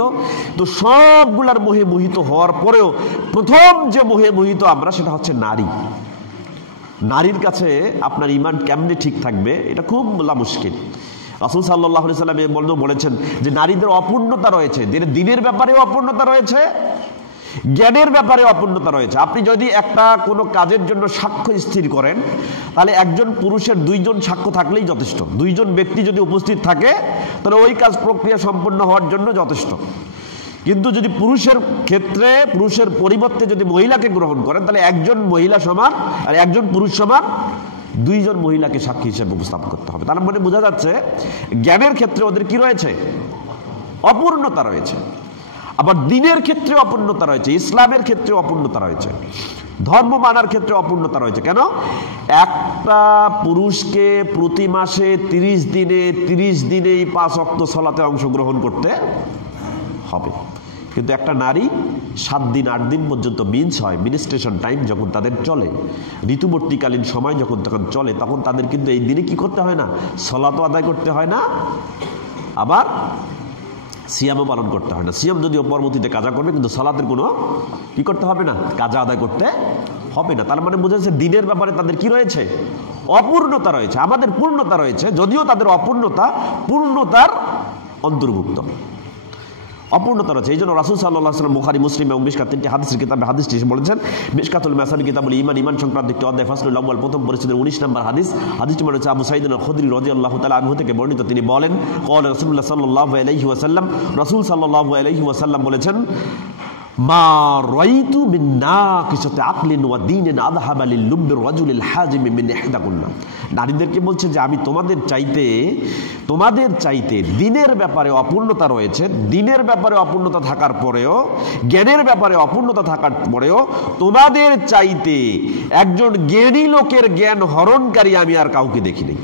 তো সবগুলার মোহে মোহিত হওয়ার পরেও প্রথম যে মোহে মোহিত আমরা, সেটা হচ্ছে নারী। নারীর কাছে আপনার ঈমান কেমনে ঠিক থাকবে, এটা খুব মুশকিল। রাসূল সাল্লাল্লাহু আলাইহি সাল্লাম বলেছেন যে নারীদের অপূর্ণতা রয়েছে, দিনের ব্যাপারেও অপূর্ণতা রয়েছে, জ্ঞানের ব্যাপারে অপূর্ণতা রয়েছে। আপনি যদি একটা কোনো কাজের জন্য সাক্ষ্য স্থির করেন, তাহলে একজন পুরুষের 2 জন সাক্ষ্য থাকলেই যথেষ্ট। 2 জন ব্যক্তি যদি উপস্থিত থাকে, তাহলে ওই কাজ প্রক্রিয়া সম্পন্ন হওয়ার জন্য যথেষ্ট। কিন্তু যদি পুরুষের ক্ষেত্রে, পুরুষের পরিবর্তে যদি মহিলাকে গ্রহণ করেন, তাহলে একজন মহিলা সমান আর একজন পুরুষ সমান 2 জন মহিলাকে সাক্ষী হিসেবে উপস্থাপন করতে হবে। তার মানে বোঝা যাচ্ছে জ্ঞানের ক্ষেত্রে ওদের কি রয়েছে, অপূর্ণতা রয়েছে। আবার দিনের ক্ষেত্রে অপূর্ণতা রয়েছে, ইসলামের ক্ষেত্রে অপূর্ণতা রয়েছে, ধর্ম মানার ক্ষেত্রে অপূর্ণতা রয়েছে। কেন? একটা পুরুষকে প্রতি মাসে 30 দিনেই 5 ওয়াক্ত সালাতে অংশগ্রহণ করতে হবে, কিন্তু একটা নারী 7 দিন 8 দিন পর্যন্ত মিন্স হয়, মিনিস্ট্রেশন টাইম যখন তাদের চলে, ঋতুবর্তীকালীন সময় যখন তখন চলে, তখন তাদের কিন্তু এই দিনে কি করতে হয় না, সালাতও আদায় করতে হয় না, আবার সিয়ামও পালন করতে হয় না। সিয়াম যদিও পরবর্তীতে কাজা করবে, কিন্তু সালাতের কোনো কি করতে হবে না, কাজা আদায় করতে হবে না। তার মানে বোঝা যাচ্ছে দিনের ব্যাপারে তাদের কি রয়েছে, অপূর্ণতা রয়েছে। আমাদের পূর্ণতা রয়েছে, যদিও তাদের অপূর্ণতা পূর্ণতার অন্তর্ভুক্ত, অপূর্ণতা রয়েছে। এই জন্য রাসূল সাল্লাল্লাহু আলাইহি ওয়াসাল্লাম বুখারী, মুসলিম এবং মিশকাত 3টি হাদিসের কিতাবে হাদিসটি বলেছেন, মিশকাতুল মাসাবি কিতাবুল ঈমান, ঈমান সংক্রান্ত একটি অধ্যায়, ফাসলুল আউয়াল, প্রথম পরিচ্ছেদের 19 নম্বর হাদিস। হাদিসটি মনে হচ্ছে আবু সাঈদ আল-খুদরি রাদিয়াল্লাহু তাআলা আনহু থেকে বর্ণিত। তিনি বলেন, ক্বালা রাসূলুল্লাহ সাল্লাল্লাহু আলাইহি ওয়াসাল্লাম, রাসূল সাল্লাল্লাহু আলাইহি ওয়াসাল্লাম বলেছেন, মা রাইতু মিন নাকিসাতি আকলিন ওয়া দীনিন আযহাবা লিল-লুব্বির রাজুলিল হাজিম মিন ইহদাকুন্না। নারীদেরকে বলছে যে আমি তোমাদের চাইতে দিনের ব্যাপারে অপূর্ণতা রয়েছে, দিনের ব্যাপারে অপূর্ণতা থাকার পরেও, জ্ঞানের ব্যাপারে অপূর্ণতা থাকার পরেও তোমাদের চাইতে একজন জ্ঞানী লোকের জ্ঞান হরণকারী আমি আর কাউকে দেখিনি।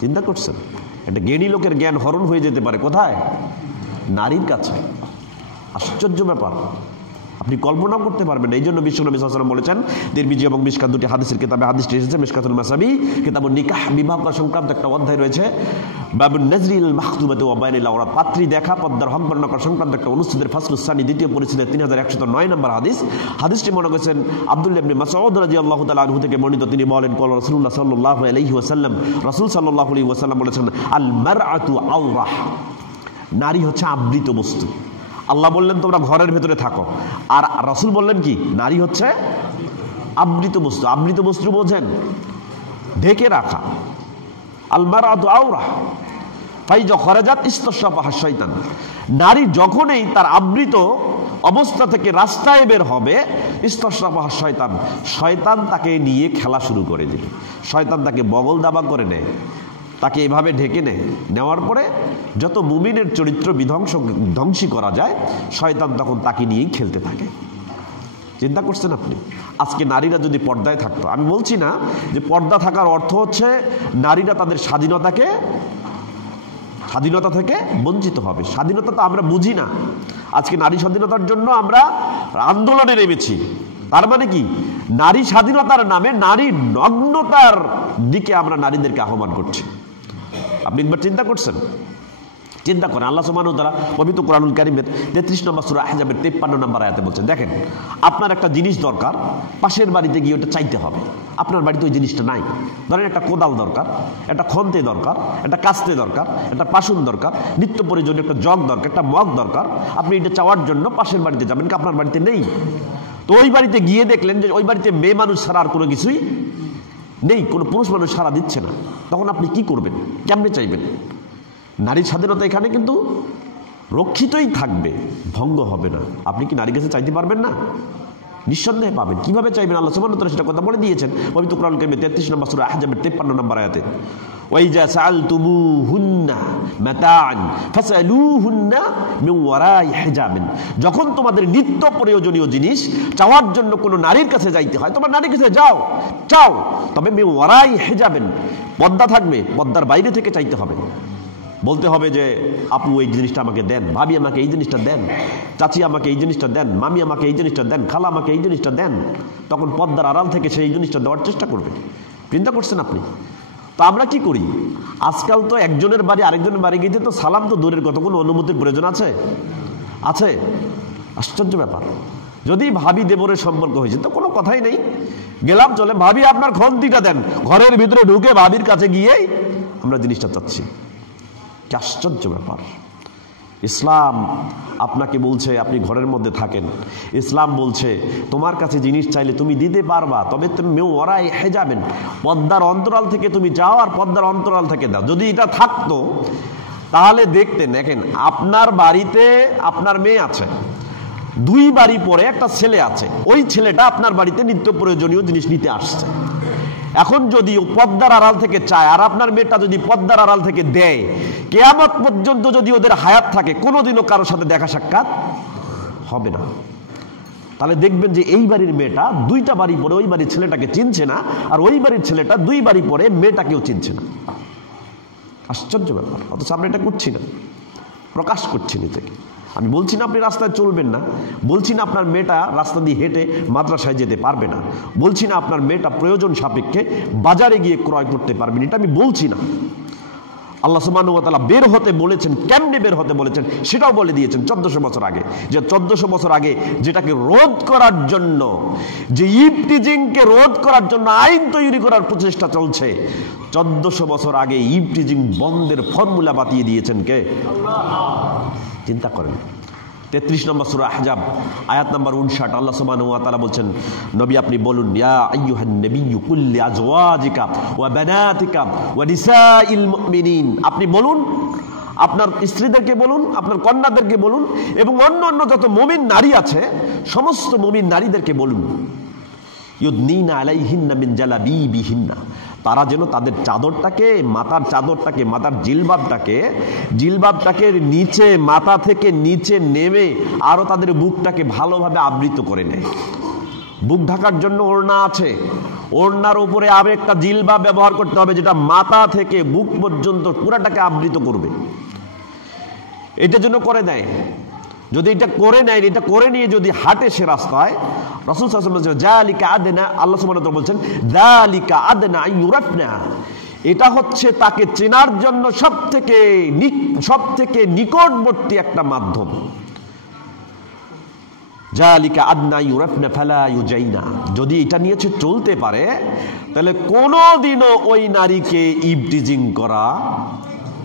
চিন্তা করছেন, একটা জ্ঞানী লোকের জ্ঞান হরণ হয়ে যেতে পারে কোথায়, নারীর কাছে। আশ্চর্য ব্যাপার, আপনি কল্পনা করতে পারবেন না। এই জন্য বিশ্বনবী সাল্লাল্লাহু আলাইহি ওয়াসাল্লাম বলেছেন, তিরমিজি এবং মিশকাত 2টি হাদিসের কিতাবে হাদিসটি এসেছে, মিশকাতুল মাসাবি কিতাবুন নিকাহ, বিবাহ সংক্রান্ত একটা অধ্যায় রয়েছে, বাবুন নাজরিল মাখতুবাতি ওয়া বায়ানিল আওরাত, পাত্রী দেখা, পর্দার হক বর্ণনা করা সংক্রান্ত একটা অনুচ্ছেদের ফাসলুস সানি, দ্বিতীয় পরিচ্ছেদের 3109 নম্বর হাদিস। হাদিসটি মনে করেছেন আব্দুল্লাহ ইবনে মাসউদ রাদিয়াল্লাহু তাআলা আনহু থেকে বর্ণিত। তিনি বলেন, ক্বালা রাসূলুল্লাহ সাল্লাল্লাহু আলাইহি ওয়াসাল্লাম, রাসূল সাল্লাল্লাহু আলাইহি ওয়াসাল্লাম বলেছেন, আল মারআতু আওরাহ, নারী হচ্ছে আবৃত বস্তু। আল্লাহ বললেন তোমরা ঘরের ভেতরে থাকো, আর রাসূল বললেন কি, নারী হচ্ছে আবৃত বস্তু। আবৃত বস্তু বোঝেন, ঢেকে রাখা। আল মারআতু আওরাহ ফাইজা খারাজাত ইস্তাশাফাহা শাইতান, নারী যখনই তার আবৃত অবস্থা থেকে রাস্তায় বের হবে, ইস্তাশাফাহা শাইতান, শয়তান তাকে নিয়ে খেলা শুরু করে দিবে। শয়তান তাকে বগল দাবা করে নেয়, তাকে এভাবে ঢেকে নেওয়ার পরে যত মুমিনের চরিত্র ধ্বংসী করা যায়, শয়তান তখন তাকে নিয়েই খেলতে থাকে। চিন্তা করছেন আপনি, আজকে নারীরা যদি পর্দায় থাকতো, আমি বলছি না যে পর্দা থাকার অর্থ হচ্ছে নারীরা তাদের স্বাধীনতাকে স্বাধীনতা থেকে বঞ্চিত হবে। স্বাধীনতা তো আমরা বুঝি না। আজকে নারী স্বাধীনতার জন্য আমরা আন্দোলনে নেমেছি। তার মানে কি, নারী স্বাধীনতার নামে নারী নগ্নতার দিকে আমরা নারীদেরকে আহ্বান করছি। আপনি একবার চিন্তা করছেন? চিন্তা করেন, আল্লাহ সুবহানাহু ওয়া তাআলা পবিত্র কোরআনুল কারীমের 33 নম্বর সূরা আহজাবের 53 নম্বর আয়াতে বলছেন, দেখেন আপনার একটা জিনিস দরকার, পাশের বাড়িতে গিয়ে ওটা চাইতে হবে। আপনার বাড়িতে ওই জিনিসটা নাই। ধরেন একটা কোদাল দরকার, একটা খন্তে দরকার, একটা কাস্তে দরকার, একটা পাশুন দরকার, নিত্য প্রয়োজনীয় একটা জগ দরকার, একটা মগ দরকার। আপনি এটা চাওয়ার জন্য পাশের বাড়িতে যাবেন, কি আপনার বাড়িতে নেই? তো ওই বাড়িতে গিয়ে দেখলেন যে ওই বাড়িতে মেয়ে মানুষ ছাড়া আর কোনো কিছুই নেই, কোনো পুরুষ মানুষ সাড়া দিচ্ছে না। তখন আপনি কি করবেন? কেমনে চাইবেন? নারী স্বাধীনতা এখানে কিন্তু রক্ষিতই থাকবে, ভঙ্গ হবে না। আপনি কি নারীর কাছে চাইতে পারবেন না? নিঃসন্দেহে পাবেন। কিভাবে চাইবেন? আল্লাহ সুবহানাহু ওয়া তাআলা সেটা কথা বলে দিয়েছেন পবিত্র কোরআন কারীমের 33 নম্বর সূরা আহজাবের 53 নম্বর আয়াতে, ওয়াইজা সাআলতুমুহুন্না মাতাআন ফাসআলুহুন্না মিন ওয়ারাই হিজাবিন। যখন তোমাদের নিত্য প্রয়োজনীয় জিনিস চাওয়ার জন্য কোনো নারীর কাছে যাইতে হয়, তোমার নারীর কাছে যাও, চাও, তবে মিন ওয়ারাই হিজাবিন, পর্দা থাকবে, পর্দার বাইরে থেকে চাইতে হবে। বলতে হবে যে আপু এই জিনিসটা আমাকে দেন, ভাবি আমাকে এই জিনিসটা দেন, চাচি আমাকে এই জিনিসটা দেন, মামি আমাকে এই জিনিসটা দেন, খালা আমাকে এই জিনিসটা দেন। তখন পর্দার আড়াল থেকে সেই জিনিসটা দেওয়ার চেষ্টা করবে। চিন্তা করছেন আপনি? তো আমরা কি করি আজকাল? তো একজনের বাড়ি আরেকজনের বাড়ি গিয়ে তো সালাম তো দূরের কথা, কোনো অনুমতির প্রয়োজন আছে? আছে? আশ্চর্য ব্যাপার। যদি ভাবি দেবরের সম্পর্ক হয়েছে তো কোনো কথাই নেই, গেলাম, চলে, ভাবি আপনার খন্তিটা দেন, ঘরের ভিতরে ঢুকে ভাবির কাছে গিয়েই আমরা জিনিসটা চাচ্ছি। কি আশ্চর্য ব্যাপার! ইসলাম আপনাকে বলছে আপনি ঘরের মধ্যে থাকেন। ইসলাম বলছে তোমার কাছে জিনিস চাইলে তুমি দিতে পারবা, তবে তুমি ওরাই হেজাবেন, পর্দার অন্তরাল থেকে তুমি যাও আর পর্দার অন্তরাল থেকে দাও। যদি এটা থাকতো তাহলে দেখতেন, দেখেন আপনার বাড়িতে আপনার মেয়ে আছে, 2 বাড়ি পরে একটা ছেলে আছে, ওই ছেলেটা আপনার বাড়িতে নিত্য প্রয়োজনীয় জিনিস নিতে আসছে। এখন যদি পর্দার আড়াল থেকে চায় আর আপনার মেয়েটা যদি পর্দার আড়াল থেকে দেয়, কিয়ামত পর্যন্ত যদি ওদের হায়াত থাকে কোনোদিনও কারোর সাথে দেখা সাক্ষাৎ হবে না। তাহলে দেখবেন যে এই বাড়ির মেয়েটা 2টা বাড়ি পরে ওই বাড়ির ছেলেটাকে চিনছে না, আর ওই বাড়ির ছেলেটা 2 বাড়ি পরে মেয়েটাকেও চিনছে না। আশ্চর্য ব্যাপার। অথচ আমরা এটা করছি না, প্রকাশ করছি নিজেকে। আমি বলছি না আপনি রাস্তায় চলবেন না, বলছি না আপনার মেয়েটা রাস্তা দিয়ে হেঁটে মাদ্রাসায় যেতে পারবে না, বলছি না আপনার মেয়েটা প্রয়োজন সাপেক্ষে বাজারে গিয়ে ক্রয় করতে পারবেন, এটা আমি বলছি না। আল্লাহ সুবহানাহু ওয়া তাআলা বের হতে বলেছেন, কেমনে বের হতে বলেছেন সেটাও বলে দিয়েছেন 1400 বছর আগে। যে 1400 বছর আগে যেটাকে রোধ করার জন্য, যে ইভটিজিংকে রোধ করার জন্য আইন তৈরি করার প্রচেষ্টা চলছে, 1400 বছর আগে ইভটিজিং বন্ধের ফর্মুলা বাতিয়ে দিয়েছেন কে? আল্লাহ। চিন্তা করেন, 33 নম্বর সূরা আহজাব আয়াত নম্বর 59 আল্লাহ সুবহানাহু ওয়া তাআলা বলছেন, নবী আপনি বলুন, ইয়া আইয়ুহান নাবিয়্যু কুল লিআজওয়াজিকা ওয়া বানাতিকা ওয়া নিসাইল মুমিনিন, আপনি বলুন, আপনার স্ত্রীদেরকে বলুন, আপনার কন্যাদেরকে বলুন, এবং অন্য অন্য যত মুমিন নারী আছে সমস্ত মুমিন নারীদেরকে বলুন, ইউদনিনা আলাইহিন্না মিন জালাবিবিহিন্না, তারা যেন তাদের চাদরটাকে, মাথার চাদরটাকে, মাথার জিলবাবটাকে নিচে, মাথা থেকে নিচে নেমে আরো তাদের বুকটাকে ভালোভাবে আবৃত করে নেয়। বুক ঢাকার জন্য ওড়না আছে, ওড়নার উপরে আরো একটা জিলবাব ব্যবহার করতে হবে, যেটা মাথা থেকে বুক পর্যন্ত পুরাটাকে আবৃত করবে। এটা জন্য করে দেয়। যদি এটা করে নেয়, এটা করে নিয়ে যদি হাঁটে সে রাস্তায়, রাসূল সাল্লাল্লাহু আলাইহি ওয়াসাল্লাম যালিকা আদনা, আল্লাহ সুবহানাহু ওয়া তাআলা বলছেন যালিকা আদনা ইউরাফনা, এটা হচ্ছে তাকে চেনার জন্য সবথেকে নিকটবর্তী একটা মাধ্যম। যালিকা আদনা ইউরাফনা ফালা ইউজাইনা, যদি এটা নিয়ে চলতে পারে তাহলে কোনোদিনও ওই নারীকে ইভটিজিং করা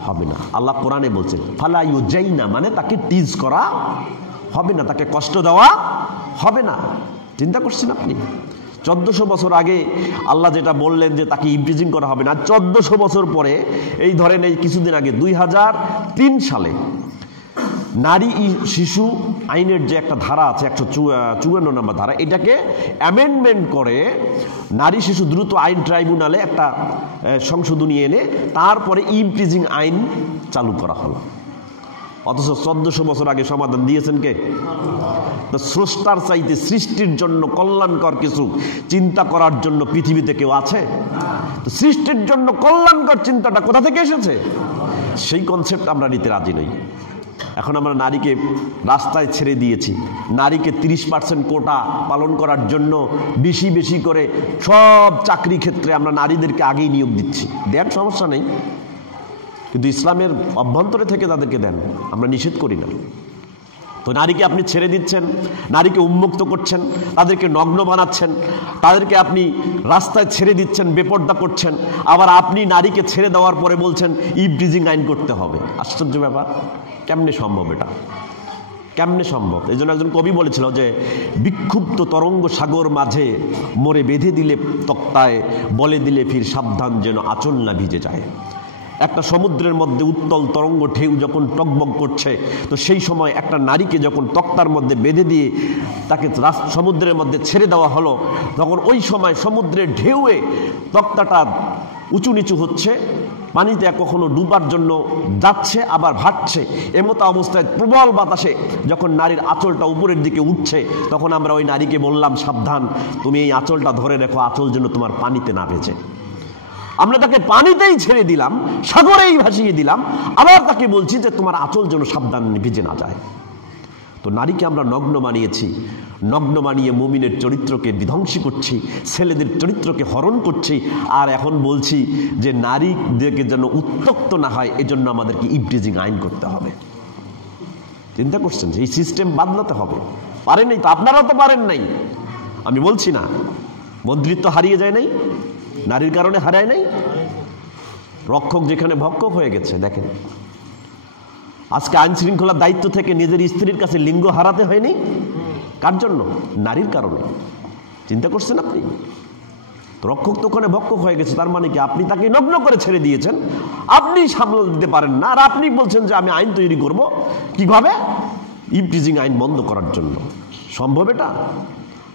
হবে না। আল্লাহ কোরআনে বলছেন ফালা ইউজাইনা, মানে তাকে টিজ করা হবে না, তাকে কষ্ট দেওয়া হবে না। চিন্তা করছেন আপনি? 1400 বছর আগে আল্লাহ যেটা বললেন যে তাকে ইভটিজিং করা হবে না, 1400 বছর পরে, এই ধরেন এই কিছুদিন আগে 2003 সালে নারী শিশু আইনের যে একটা ধারা আছে 154 নম্বর ধারা, এটাকে অ্যামেন্ডমেন্ট করে নারী শিশু দ্রুত আইন ট্রাইব্যুনালে একটা সংশোধনী এনে তারপরে ইভটিজিং আইন চালু করা হলো। অথচ 1400 বছর আগে সমাধান দিয়েছেন কে? তো স্রষ্টার চাইতে সৃষ্টির জন্য কল্যাণকর কিছু চিন্তা করার জন্য পৃথিবীতে কেউ আছে? তো সৃষ্টির জন্য কল্যাণকর চিন্তাটা কোথা থেকে এসেছে? সেই কনসেপ্ট আমরা নিতে রাজি নই। এখন আমরা নারীকে রাস্তায় ছেড়ে দিয়েছি, নারীকে 30% কোটা পালন করার জন্য বেশি বেশি করে সব চাকরি ক্ষেত্রে আমরা নারীদেরকে আগেই নিয়োগ দিচ্ছি। দেন, সমস্যা নেই, কিন্তু ইসলামের অভ্যন্তরে থেকে তাদেরকে দেন, আমরা নিষেধ করি না। তো নারীকে আপনি ছেড়ে দিচ্ছেন, নারীকে উন্মুক্ত করছেন, তাদেরকে নগ্ন বানাচ্ছেন, তাদেরকে আপনি রাস্তায় ছেড়ে দিচ্ছেন, বেপর্দা করছেন, আবার আপনি নারীকে ছেড়ে দেওয়ার পরে বলছেন ইভটিজিং আইন করতে হবে। আশ্চর্য ব্যাপার, কেমনে সম্ভব এটা, কেমনে সম্ভব? এই জন্য একজন কবি বলেছিল যে বিক্ষুব্ধ তরঙ্গ সাগর মাঝে মোরে বেঁধে দিলে তক্তায়, বলে দিলে ফির সাবধান যেন আঁচল না ভিজে যায়। একটা সমুদ্রের মধ্যে উত্তল তরঙ্গ ঢেউ যখন টকবক করছে, তো সেই সময় একটা নারীকে যখন তক্তার মধ্যে বেঁধে দিয়ে তাকে সমুদ্রের মধ্যে ছেড়ে দেওয়া হলো, তখন ওই সময় সমুদ্রের ঢেউয়ে তক্তাটা উঁচু নিচু হচ্ছে, পানিতে কখনো ডুবার জন্য যাচ্ছে আবার ভাসছে। এমতো অবস্থায় প্রবল বাতাসে যখন নারীর আঁচলটা উপরের দিকে উঠছে, তখন আমরা ওই নারীকে বললাম সাবধান, তুমি এই আঁচলটা ধরে রেখো, আঁচল যেন তোমার পানিতে না ভেজে। আমরা তাকে পানিতেই ছেড়ে দিলাম, সাগরেই ভাসিয়ে দিলাম, আবার তাকে বলছি যে তোমার আঁচল যেন সাবধান ভিজে না যায়। তো নারীকে আমরা নগ্ন বানিয়েছি, নগ্ন বানিয়ে মুমিনের চরিত্রকে বিধ্বংসী করছি, ছেলেদের চরিত্রকে হরণ করছি, আর এখন বলছি যে নারীদেরকে যেন উত্তক্ত না হয় এজন্য আমাদেরকে ইভটিজিং আইন করতে হবে। চিন্তা করছেন যে এই সিস্টেম বদলাতে হবে? পারেন নাই তো, আপনারাও তো পারেন নাই, আমি বলছি না। মন্ত্রিত্ব হারিয়ে যায় নাই, নারীর কারণে হারায় নাই। রক্ষক যেখানে ভক্ষক হয়ে গেছে। দেখেন আজকে আইন শৃঙ্খলার দায়িত্ব থেকে নিজের স্ত্রীর কাছে লিঙ্গ হারাতে হয়নি, কার জন্য? নারীর কারণে। চিন্তা করছেন আপনি? রক্ষক তো ওখানে ভক্ষক হয়ে গেছে, তার মানে কি আপনি তাকে নগ্ন করে ছেড়ে দিয়েছেন, আপনি সামলে দিতে পারেন না, আর আপনি বলছেন যে আমি আইন তৈরি করব কিভাবে? ইভটিজিং আইন বন্ধ করার জন্য। সম্ভব এটা?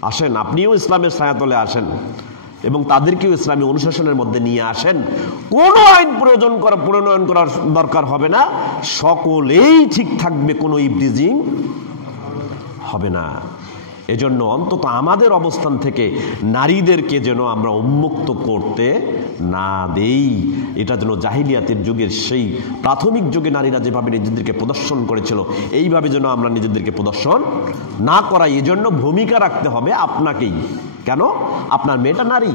আসেন, আপনিও ইসলামের ছায়াতলে আসেন এবং তাদেরকেও ইসলামী অনুশাসনের মধ্যে নিয়ে আসেন। কোনো আইন প্রণয়ন করার দরকার হবে না, সকলেই ঠিক থাকবে, কোনো ইভটিজিং হবে না। এজন্য অন্তত আমাদের অবস্থান থেকে নারীদেরকে যেন আমরা উন্মুক্ত করতে না দেই। এটা যেন জাহিলিয়াতের যুগের সেই প্রাথমিক যুগে নারীরা যেভাবে নিজেদেরকে প্রদর্শন করেছিল, এইভাবে যেন আমরা নিজেদেরকে প্রদর্শন না করাই। এজন্য ভূমিকা রাখতে হবে আপনাকেই। কেন? আপনার মেয়েটা নারী,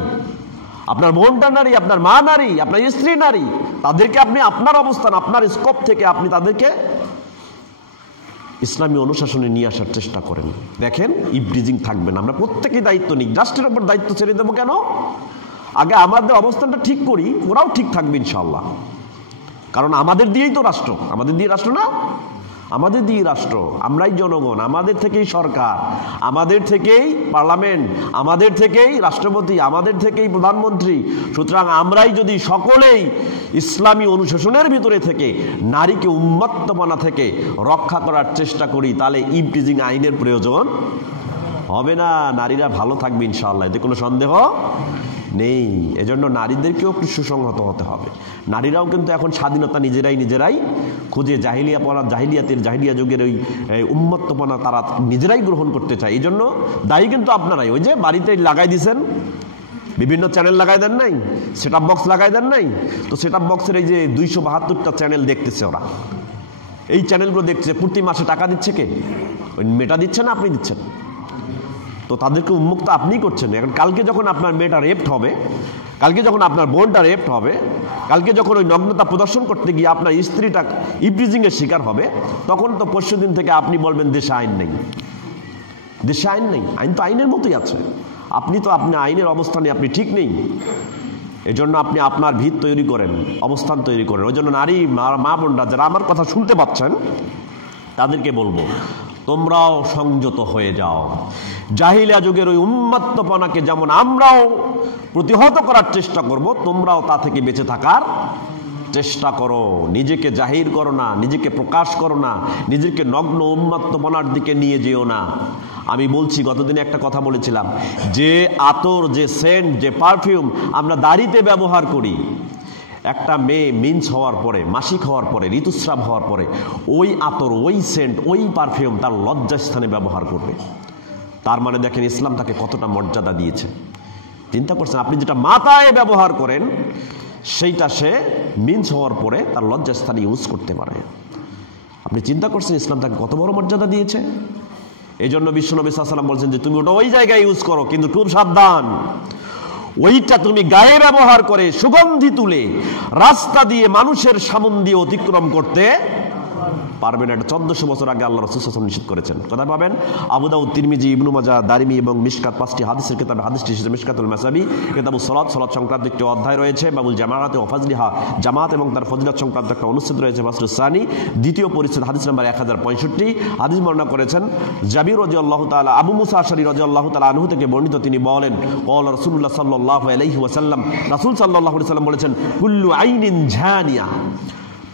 আপনার বোনটা নারী, আপনার মা নারী, আপনার স্ত্রী নারী, তাদেরকে আপনি আপনার অবস্থান, আপনার স্কোপ থেকে আপনি তাদেরকে ইসলামী অনুশাসনে নিয়ে আসার চেষ্টা করেন। দেখেন ইভটিজিং থাকবে না। আমরা প্রত্যেকেই দায়িত্ব নিই, রাষ্ট্রের উপর দায়িত্ব ছেড়ে দেবো কেন? আগে আমাদের অবস্থানটা ঠিক করি, ওরাও ঠিক থাকবে ইনশাআল্লাহ। কারণ আমাদের দিয়েই তো রাষ্ট্র, আমাদের দিয়ে রাষ্ট্র না, আমাদের দিয়ে রাষ্ট্র, আমরাই জনগণ, আমাদের থেকেই সরকার, আমাদের থেকেই পার্লামেন্ট, আমাদের থেকেই রাষ্ট্রপতি, আমাদের থেকেই প্রধানমন্ত্রী। সুতরাং আমরাই যদি সকলেই ইসলামী অনুশাসনের ভিতরে থেকে নারীকে উন্মত্তপনা থেকে রক্ষা করার চেষ্টা করি, তাহলে ইভটিজিং আইনের প্রয়োজন হবে না, নারীরা ভালো থাকবে ইনশাআল্লাহ, এতে কোনো সন্দেহ নেই। এজন্য নারীদেরকেও একটু সুসংহত হতে হবে। নারীরাও কিন্তু এখন স্বাধীনতা নিজেরাই খুঁজে জাহিলিয়া যুগের ওই উন্মত্তপনা তারা নিজেরাই গ্রহণ করতে চায়। এই জন্য দায়ী কিন্তু আপনারাই। ওই যে বাড়িতে লাগাই দিয়েছেন, বিভিন্ন চ্যানেল লাগাই দেন নাই, সেট আপ বক্স লাগাই দেন নাই, তো সেট আপ বক্সের এই যে 272টা চ্যানেল দেখতেছে ওরা, এই চ্যানেলগুলো দেখছে, প্রতি মাসে টাকা দিচ্ছে কে? ওই মেয়েটা দিচ্ছে না, আপনি দিচ্ছেন। তো তাদেরকে উন্মুক্ত আপনিই করছেন। এখন কালকে যখন আপনার মেয়েটা রেপ্ট হবে, কালকে যখন আপনার বোনটা রেপ্ট হবে, কালকে যখন ওই নগ্নতা প্রদর্শন করতে গিয়ে আপনার স্ত্রীটা ইভটিজিংয়ের শিকার হবে, তখন তো পরশু দিন থেকে আপনি বলবেন দেশে আইন নেই, দেশে আইন নেই। আইন তো আইনের মতোই আছে, আপনি তো আপনি আইনের অবস্থানে আপনি ঠিক নেই। এজন্য আপনি আপনার ভিত তৈরি করেন, অবস্থান তৈরি করেন। ওই জন্য নারী মা বোনরা যারা আমার কথা শুনতে পাচ্ছেন, তাদেরকে বলবো তোমরাও সংযত হয়ে যাও। জাহিলিয়া যুগের ওই উন্মত্তপনাকে যেমন আমরাও প্রতিহত করার চেষ্টা করব, তোমরাও তা থেকে বেঁচে থাকার চেষ্টা করো। নিজেকে জাহির করো না, নিজেকে প্রকাশ করো না, নিজেকে নগ্ন উন্মত্তপনার দিকে নিয়ে যেও না। আমি বলছি, গতদিনে একটা কথা বলেছিলাম, যে আতর, যে সেন্ট, যে পারফিউম আমরা দাড়িতে ব্যবহার করি, একটা মেয়ে মিন্স হওয়ার পরে, মাসিক হওয়ার পরে, ঋতুস্রাব হওয়ার পরে ওই আতর, ওই সেন্ট, ওই পারফিউম তার লজ্জাস্থানে ব্যবহার করবে। তার মানে দেখেন ইসলাম তাকে কতটা মর্যাদা দিয়েছে। চিন্তা করছেন, আপনি যেটা মাথায় ব্যবহার করেন সেইটা সে মিন্স হওয়ার পরে তার লজ্জাস্থানে ইউজ করতে পারে। আপনি চিন্তা করছেন ইসলাম তাকে কত বড় মর্যাদা দিয়েছে? এই জন্য বিশ্বনবী সাল্লাল্লাহু আলাইহি ওয়াসাল্লাম বলছেন যে তুমি ওটা ওই জায়গায় ইউজ করো, কিন্তু খুব সাবধান, ওইটা তুমি গায়ে ব্যবহার করে সুগন্ধি তুলে রাস্তা দিয়ে মানুষের সামনে দিয়ে অতিক্রম করতে পারবে না। এটা 1400 বছর আগে আল্লাহ রাসূল সাল্লাল্লাহু আলাইহি ওয়াসাল্লাম নিষেধ করেছেন। কোথায় পাবেন? আবু দাউদ, তিরমিজি, ইবনু মাজাহ, দারিমি এবং মিশকাত, 5টি হাদিসের কিতাবে হাদিসটি এসেছে। মিশকাতুল মাসাবি কিতাবুস সালাত, সালাত সংক্রান্ত একটি অধ্যায় রয়েছে। বাবুল জামাআত ওয়া ফাজলিহা, জামাত এবং তার ফজিলত সংক্রান্ত একটা অনুচ্ছেদ রয়েছে। ফাসলুস সানি, দ্বিতীয় পরিচ্ছেদ, হাদিস নাম্বার 1065। হাদিস বর্ণনা করেছেন জাবির রাদিয়াল্লাহু তাআলা, আবু মুসা আশআরী রাদিয়াল্লাহু তাআলা আনহু থেকে বর্ণিত। তিনি বলেন ক্বালা রাসূলুল্লাহ সাল্লাল্লাহু আলাইহি ওয়াসাল্লাম, রাসূল সাল্লাল্লাহু আলাইহি ওয়াসাল্লাম বলেছেন কুল্লু আইনিন জানিয়া,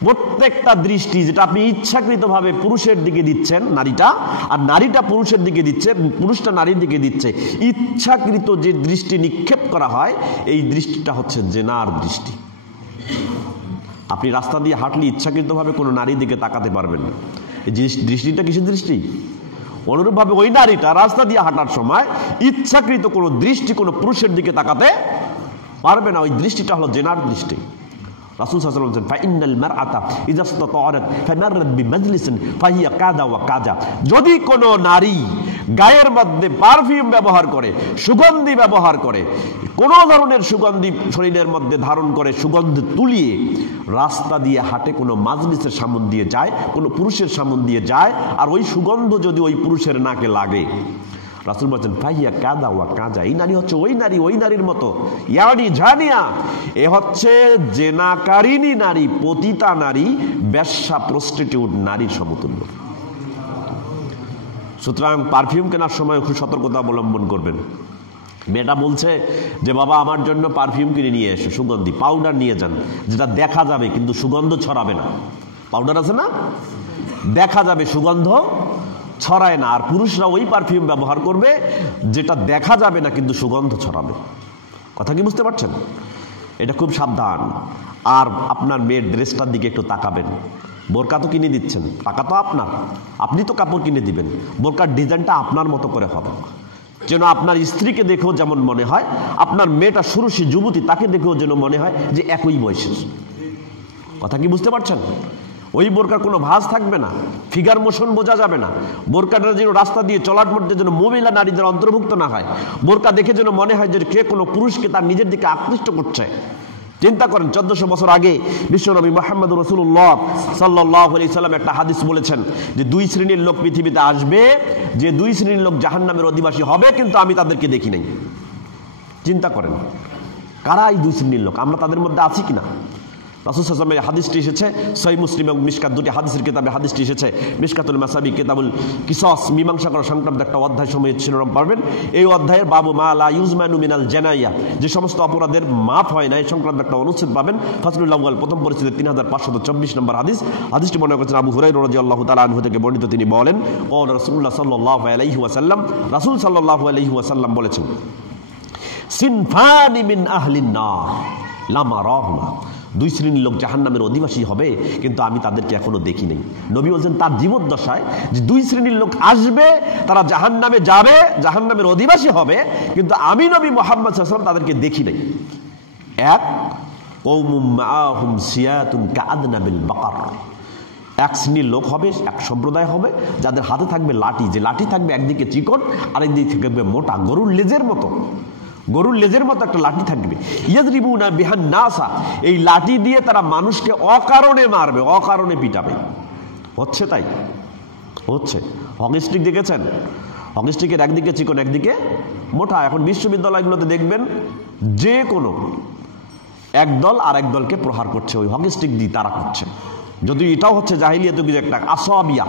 প্রত্যেকটা দৃষ্টি যেটা আপনি ইচ্ছাকৃতভাবে পুরুষের দিকে দিচ্ছেন, নারীটা, আর নারীটা পুরুষের দিকে দিচ্ছে, পুরুষটা নারীর দিকে দিচ্ছে, ইচ্ছাকৃত যে দৃষ্টি নিক্ষেপ করা হয় এই দৃষ্টিটা হচ্ছে জিনার দৃষ্টি। আপনি রাস্তা দিয়ে হাঁটলে ইচ্ছাকৃতভাবে কোনো নারীর দিকে তাকাতে পারবেন না। এই দৃষ্টিটা কিসের দৃষ্টি? অনুরূপভাবে ওই নারীটা রাস্তা দিয়ে হাঁটার সময় ইচ্ছাকৃত কোনো দৃষ্টি কোনো পুরুষের দিকে তাকাতে পারবে না। ওই দৃষ্টিটা হলো জিনার দৃষ্টি। রাসূল সাল্লাল্লাহু আলাইহি ওয়াসাল্লাম ফাইনাল মারআতা ইযা ইসতাতাআরাত ফামাররাত বিমাজলিসিন ফাহিয়া কাযা ওয়া কাযা, যদি কোনো নারী গায়ের মধ্যে পারফিউম ব্যবহার করে, সুগন্ধি ব্যবহার করে, কোনো ধরনের সুগন্ধি শরীরের মধ্যে ধারণ করে, সুগন্ধি তুলিয়ে রাস্তা দিয়ে হাঁটে, কোনো মাজলিসের সামন দিয়ে যায়, কোনো পুরুষের সামন দিয়ে যায়, আর ওই সুগন্ধ যদি ওই পুরুষের নাকে লাগে, রাসূল বলেন ফাহিয়া কাযা ওয়া কাযা, এই নারী হচ্ছে ওই নারী, ওই নারীর মতো। ইয়ানি জানিয়া, এ হচ্ছে জেনাকারিনী নারী, পতিতা নারী, বেশ্যা প্রস্টিটিউট নারীর সমতুল্য। সুতরাং পারফিউম কেনার সময় খুব সতর্কতা অবলম্বন করবেন। মেয়েটা বলছে যে বাবা আমার জন্য পারফিউম কিনে নিয়ে এসো, সুগন্ধি পাউডার নিয়ে যান, যেটা দেখা যাবে কিন্তু সুগন্ধ ছড়াবে না। পাউডার আছে না, দেখা যাবে সুগন্ধ ছড়ায় না। আর পুরুষরা ওই পারফিউম ব্যবহার করবে যেটা দেখা যাবে না কিন্তু সুগন্ধ ছড়াবে। কথা কি বুঝতে পারছেন? এটা খুব সাবধান। আর আপনার মেয়ের ড্রেসটার দিকে একটু তাকাবেন। বোরকা তো কিনে দিচ্ছেন, টাকা তো আপনার, আপনি তো কাপড় কিনে দিবেন, বোরকার ডিজাইনটা আপনার মতো করে হবে, যেন আপনার স্ত্রীকে দেখেও যেমন মনে হয়, আপনার মেয়েটা সুরুষী যুবতী তাকে দেখেও যেন মনে হয় যে একই বয়সের। কথা কি বুঝতে পারছেন? ওই বোরকার কোনো ভাঁজ থাকবে না, ফিগার মোশন বোঝা যাবে না। বোরকাটা যেন রাস্তা দিয়ে চলার মধ্যে যেন মহিলা নারীদের অন্তর্ভুক্ত না হয়। বোরকা দেখে যেন মনে হয় যে কে কোনো পুরুষকে তার নিজের দিকে আকৃষ্ট করছে। চিন্তা করেন 1400 বছর আগে বিশ্বনবী মুহাম্মদ রাসূলুল্লাহ সাল্লাল্লাহু আলাইহি সাল্লাম একটা হাদিস বলেছেন যে 2 শ্রেণীর লোক পৃথিবীতে আসবে, যে 2 শ্রেণীর লোক জাহান্নামের অধিবাসী হবে, কিন্তু আমি তাদেরকে দেখি নাই। চিন্তা করেন কারা এই 2 শ্রেণীর লোক, আমরা তাদের মধ্যে আছি কিনা? রাসূল সাল্লাল্লাহু আলাইহি ওয়াসাল্লাম হাদিসটি এসেছে সহিহ মুসলিম এবং মিশকাত, দুটি হাদিসের কিতাবে হাদিসটি এসেছে। মিশকাতুল মাসাবি কিতাবুল কিসাস, মীমাংসা করা সংক্রান্ত একটা অধ্যায় সময়ের শিরোনাম পাবেন। এই অধ্যায়ের বাবু মা লা ইউজমানু মিনাল জানাইয়া, যে সমস্ত অপরাধের মাফ হয় না, এই সংক্রান্ত একটা অনুচ্ছেদ পাবেন। ফাসলুল আউয়াল, প্রথম পরিচ্ছেদে 3524 নম্বর হাদিস। হাদিসটি বর্ণনা করেছেন আবু হুরায়রা রাদিয়াল্লাহু তাআলা আনহু থেকে বর্ণিত। তিনি বলেন ক্বালা রাসূলুল্লাহ সাল্লাল্লাহু আলাইহি ওয়াসাল্লাম, রাসূল সাল্লাল্লাহু আলাইহি ওয়াসাল্লাম বলেছেন সিনফানি মিন আহলিন নার লামা রাহুমা, 2 শ্রেণীর লোক জাহান্নামের অধিবাসী হবে কিন্তু আমি তাদেরকে এখনো দেখি নাই। নবী বলছেন তার জীবদ্দশায় যে 2 শ্রেণীর লোক আসবে, তারা জাহান্নামে যাবে, জাহান্নামের অধিবাসী হবে, কিন্তু আমি নবী মুহাম্মদ সাল্লাল্লাহু আলাইহি ওয়াসাল্লাম তাদেরকে দেখি নাই। এক, কওমুম মাআহুম সিয়াতুন কাআদনাবিল বাকার, এক শ্রেণীর লোক হবে, এক সম্প্রদায় হবে যাদের হাতে থাকবে লাঠি, যে লাঠি থাকবে একদিকে চিকন আরেকদিকে থাকবে মোটা, গরুর লেজের মতো, গরুর লেজের মতো একটা লাঠি থাকবে। ইয়াদরিবুনা বিহান নাসা, এই লাঠি দিয়ে তারা মানুষকে অকারণে মারবে, অকারণে পিটাবে। হচ্ছে তাই হচ্ছে। হকি স্টিক দেখেছেন? হকি স্টিকের একদিকে চিকন একদিকে মোটা। এখন বিশ্ববিদ্যালয়গুলোতে দেখবেন যে কোনো এক দল আর এক দলকে প্রহার করছে, ওই হকি স্টিক দিয়ে তারা করছে। যদিও এটাও হচ্ছে জাহিলিয়াত একটা আসাবিয়া,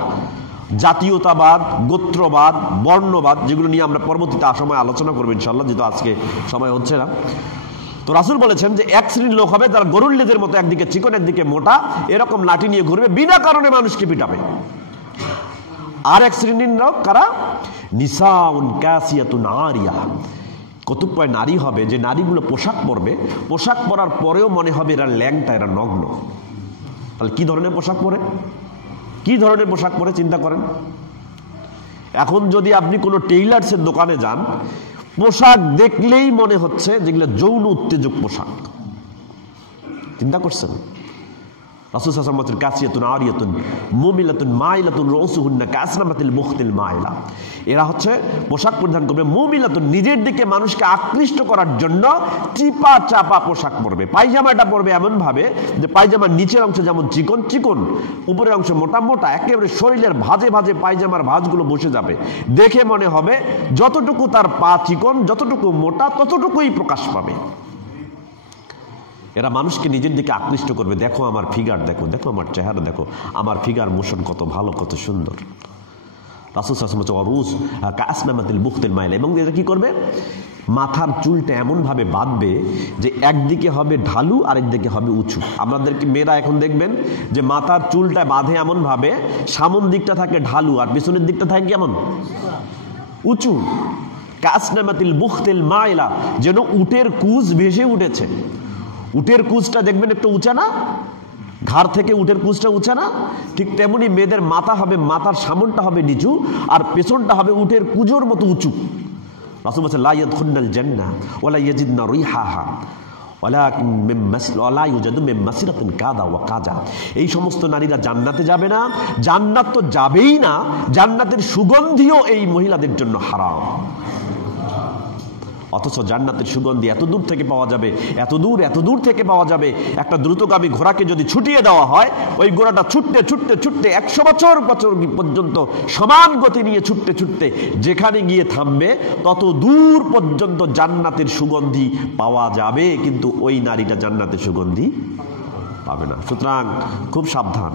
জাতীয়তাবাদ, গোত্রবাদ, বর্ণবাদ, যেগুলো নিয়ে আমরা পরবর্তীতে সময় আলোচনা করবো ইনশাআল্লাহ, যেহেতু আজকে সময় হচ্ছে না। তো রাসূল বলেছেন যে এক শ্রেণীর লোক হবে যারা গরুর লেজের মতো, একদিকে চিকন একদিকে মোটা, এরকম লাঠি নিয়ে ঘুরবে, বিনা কারণে মানুষকে পিটাবে। আর এক শ্রেণীর লোক কারা? নিসাউন কাসিয়াতুন আরিয়া, কতিপয় নারী হবে যে নারীগুলো পোশাক পরবে, পোশাক পরার পরেও মনে হবে এরা ল্যাংটা, এরা নগ্ন। তাহলে কি ধরনের পোশাক পরে, কি ধরনের পোশাক পরে চিন্তা করেন। এখন যদি আপনি কোনো টেইলার্সের দোকানে যান, পোশাক দেখলেই মনে হচ্ছে যেগুলো যৌন উত্তেজক পোশাক। চিন্তা করছেন? রাসূল সাল্লাল্লাহু আলাইহি ওয়াসাল্লাম বলেন কাসিয়াতুন আরিয়াতুন মুমিলাতুন মাইলাতুন রাউসুহুন্না কাসনামাতিল মুখতিল মাইলা। এরা হচ্ছে পোশাক পরিধান করবে মুমিলাতুন, নিজের দিকে মানুষকে আকৃষ্ট করার জন্য চিপা চাপা পোশাক পরবে। পায়জামাটা পরবে এমন ভাবে যে পায়জামার নিচের অংশ যেমন চিকন চিকন, উপরের অংশ মোটা মোটা, একেবারে শরীরের ভাঁজে ভাঁজে পায়জামার ভাঁজগুলো বসে যাবে। দেখে মনে হবে যতটুকু তার পা চিকন, যতটুকু মোটা, ততটুকুই প্রকাশ পাবে। এরা মানুষকে নিজের দিকে আকৃষ্ট করবে। দেখো আমার ফিগার, দেখো দেখো আমার চেহারা, দেখো আমার ফিগার মোশন কত ভালো, কত সুন্দর। রাসূল সাল্লাল্লাহু আলাইহি ওয়াসাল্লাম কাসনামাতিল মুখতিল মাইলা। এবং এটা কি করবে? মাথার চুলটা এমনভাবে বাঁধবে যে একদিকে হবে ঢালু আর একদিকে হবে উঁচু। আমাদেরকে মেয়েরা এখন দেখবেন যে মাথার চুলটা বাঁধে এমনভাবে সামন দিকটা থাকে ঢালু আর পিছনের দিকটা থাকে কেমন? উঁচু। কাসনামাতিল মুখতিল মাইলা, যেন উটের কুজ ভেসে উঠেছে। উটের কুচটা দেখবেন একটু উঁচা না? ঘাড় থেকে উটের কুচটা উঁচা না? ঠিক তেমনি মেয়েদের মাথা হবে, মাথার সামনটা হবে নিচু আর পেছনটা হবে উটের কুজোর মতো উঁচু। রাসূল বলেছেন লা ইয়াদখুলনাল জান্নাহ ওয়ালা ইয়াজিদনা রিহাহা ওয়ালাকিন ওয়ালা ইউজাদু মিন মাসিরাতিন কাদা ওয়া কাজা। এই সমস্ত নারীরা জান্নাতে যাবে না। জান্নাত তো যাবেই না, জান্নাতের সুগন্ধিও এই মহিলাদের জন্য হারাম। অথচ জান্নাতের সুগন্ধি এত দূর থেকে পাওয়া যাবে, এত দূর থেকে পাওয়া যাবে। একটা দ্রুতগামী ঘোড়াকে যদি ছুটিয়ে দেওয়া হয়, ওই ঘোড়াটা ছুটতে ছুটতে ছুটতে 100 বছর পর্যন্ত সমান গতি নিয়ে ছুটতে ছুটতে যেখানে গিয়ে থামবে তত দূর পর্যন্ত জান্নাতের সুগন্ধি পাওয়া যাবে, কিন্তু ওই নারীটা জান্নাতের সুগন্ধি পাবে না। সুতরাং খুব সাবধান।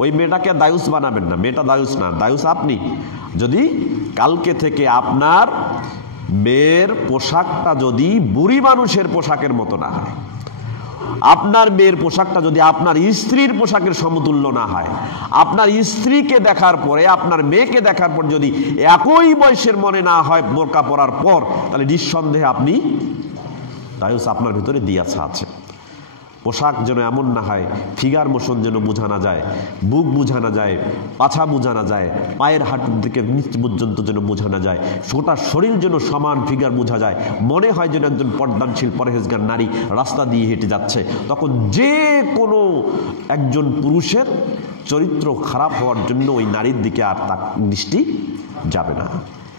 ওই মেয়েটাকে দায়ুস বানাবেন না। মেয়েটা দায়ুস না, দায়ুস আপনি। যদি কালকে থেকে আপনার মেয়ের পোশাকটা যদি বুড়ি মানুষের পোশাকের মতো না হয়, আপনার মেয়ের পোশাকটা যদি আপনার স্ত্রীর পোশাকের সমতুল্য না হয়, আপনার স্ত্রীকে দেখার পরে আপনার মেয়েকে দেখার পর যদি একই বয়সের মনে না হয় বোরকা পরার পর, তাহলে নিঃসন্দেহে আপনি দায়ুস আপনার ভিতরে দিয়াছে আছে। পোশাক যেন এমন না হয়, ফিগার মোশন যেন বোঝা না যায়, বুক বোঝা না যায়, পাছা বোঝা না যায়, পায়ের হাঁটুর দিকে নিচ পর্যন্ত যেন বোঝা না যায়, গোটা শরীর যেন সমান ফিগার বোঝা যায়, মনে হয় যেন একজন পর্দানশীল পরহেজগার নারী রাস্তা দিয়ে হেঁটে যাচ্ছে। তখন যে কোনো একজন পুরুষের চরিত্র খারাপ হওয়ার জন্য ওই নারীর দিকে আর তার দৃষ্টি যাবে না।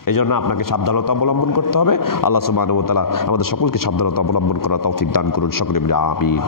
এই জন্য আপনাকে সাবধানতা অবলম্বন করতে হবে। আল্লাহ সুবহানাহু ওয়া তাআলা আমাদের সকলকে সাবধানতা অবলম্বন করার তৌফিক দান করুন। সকলে বলি আমিন।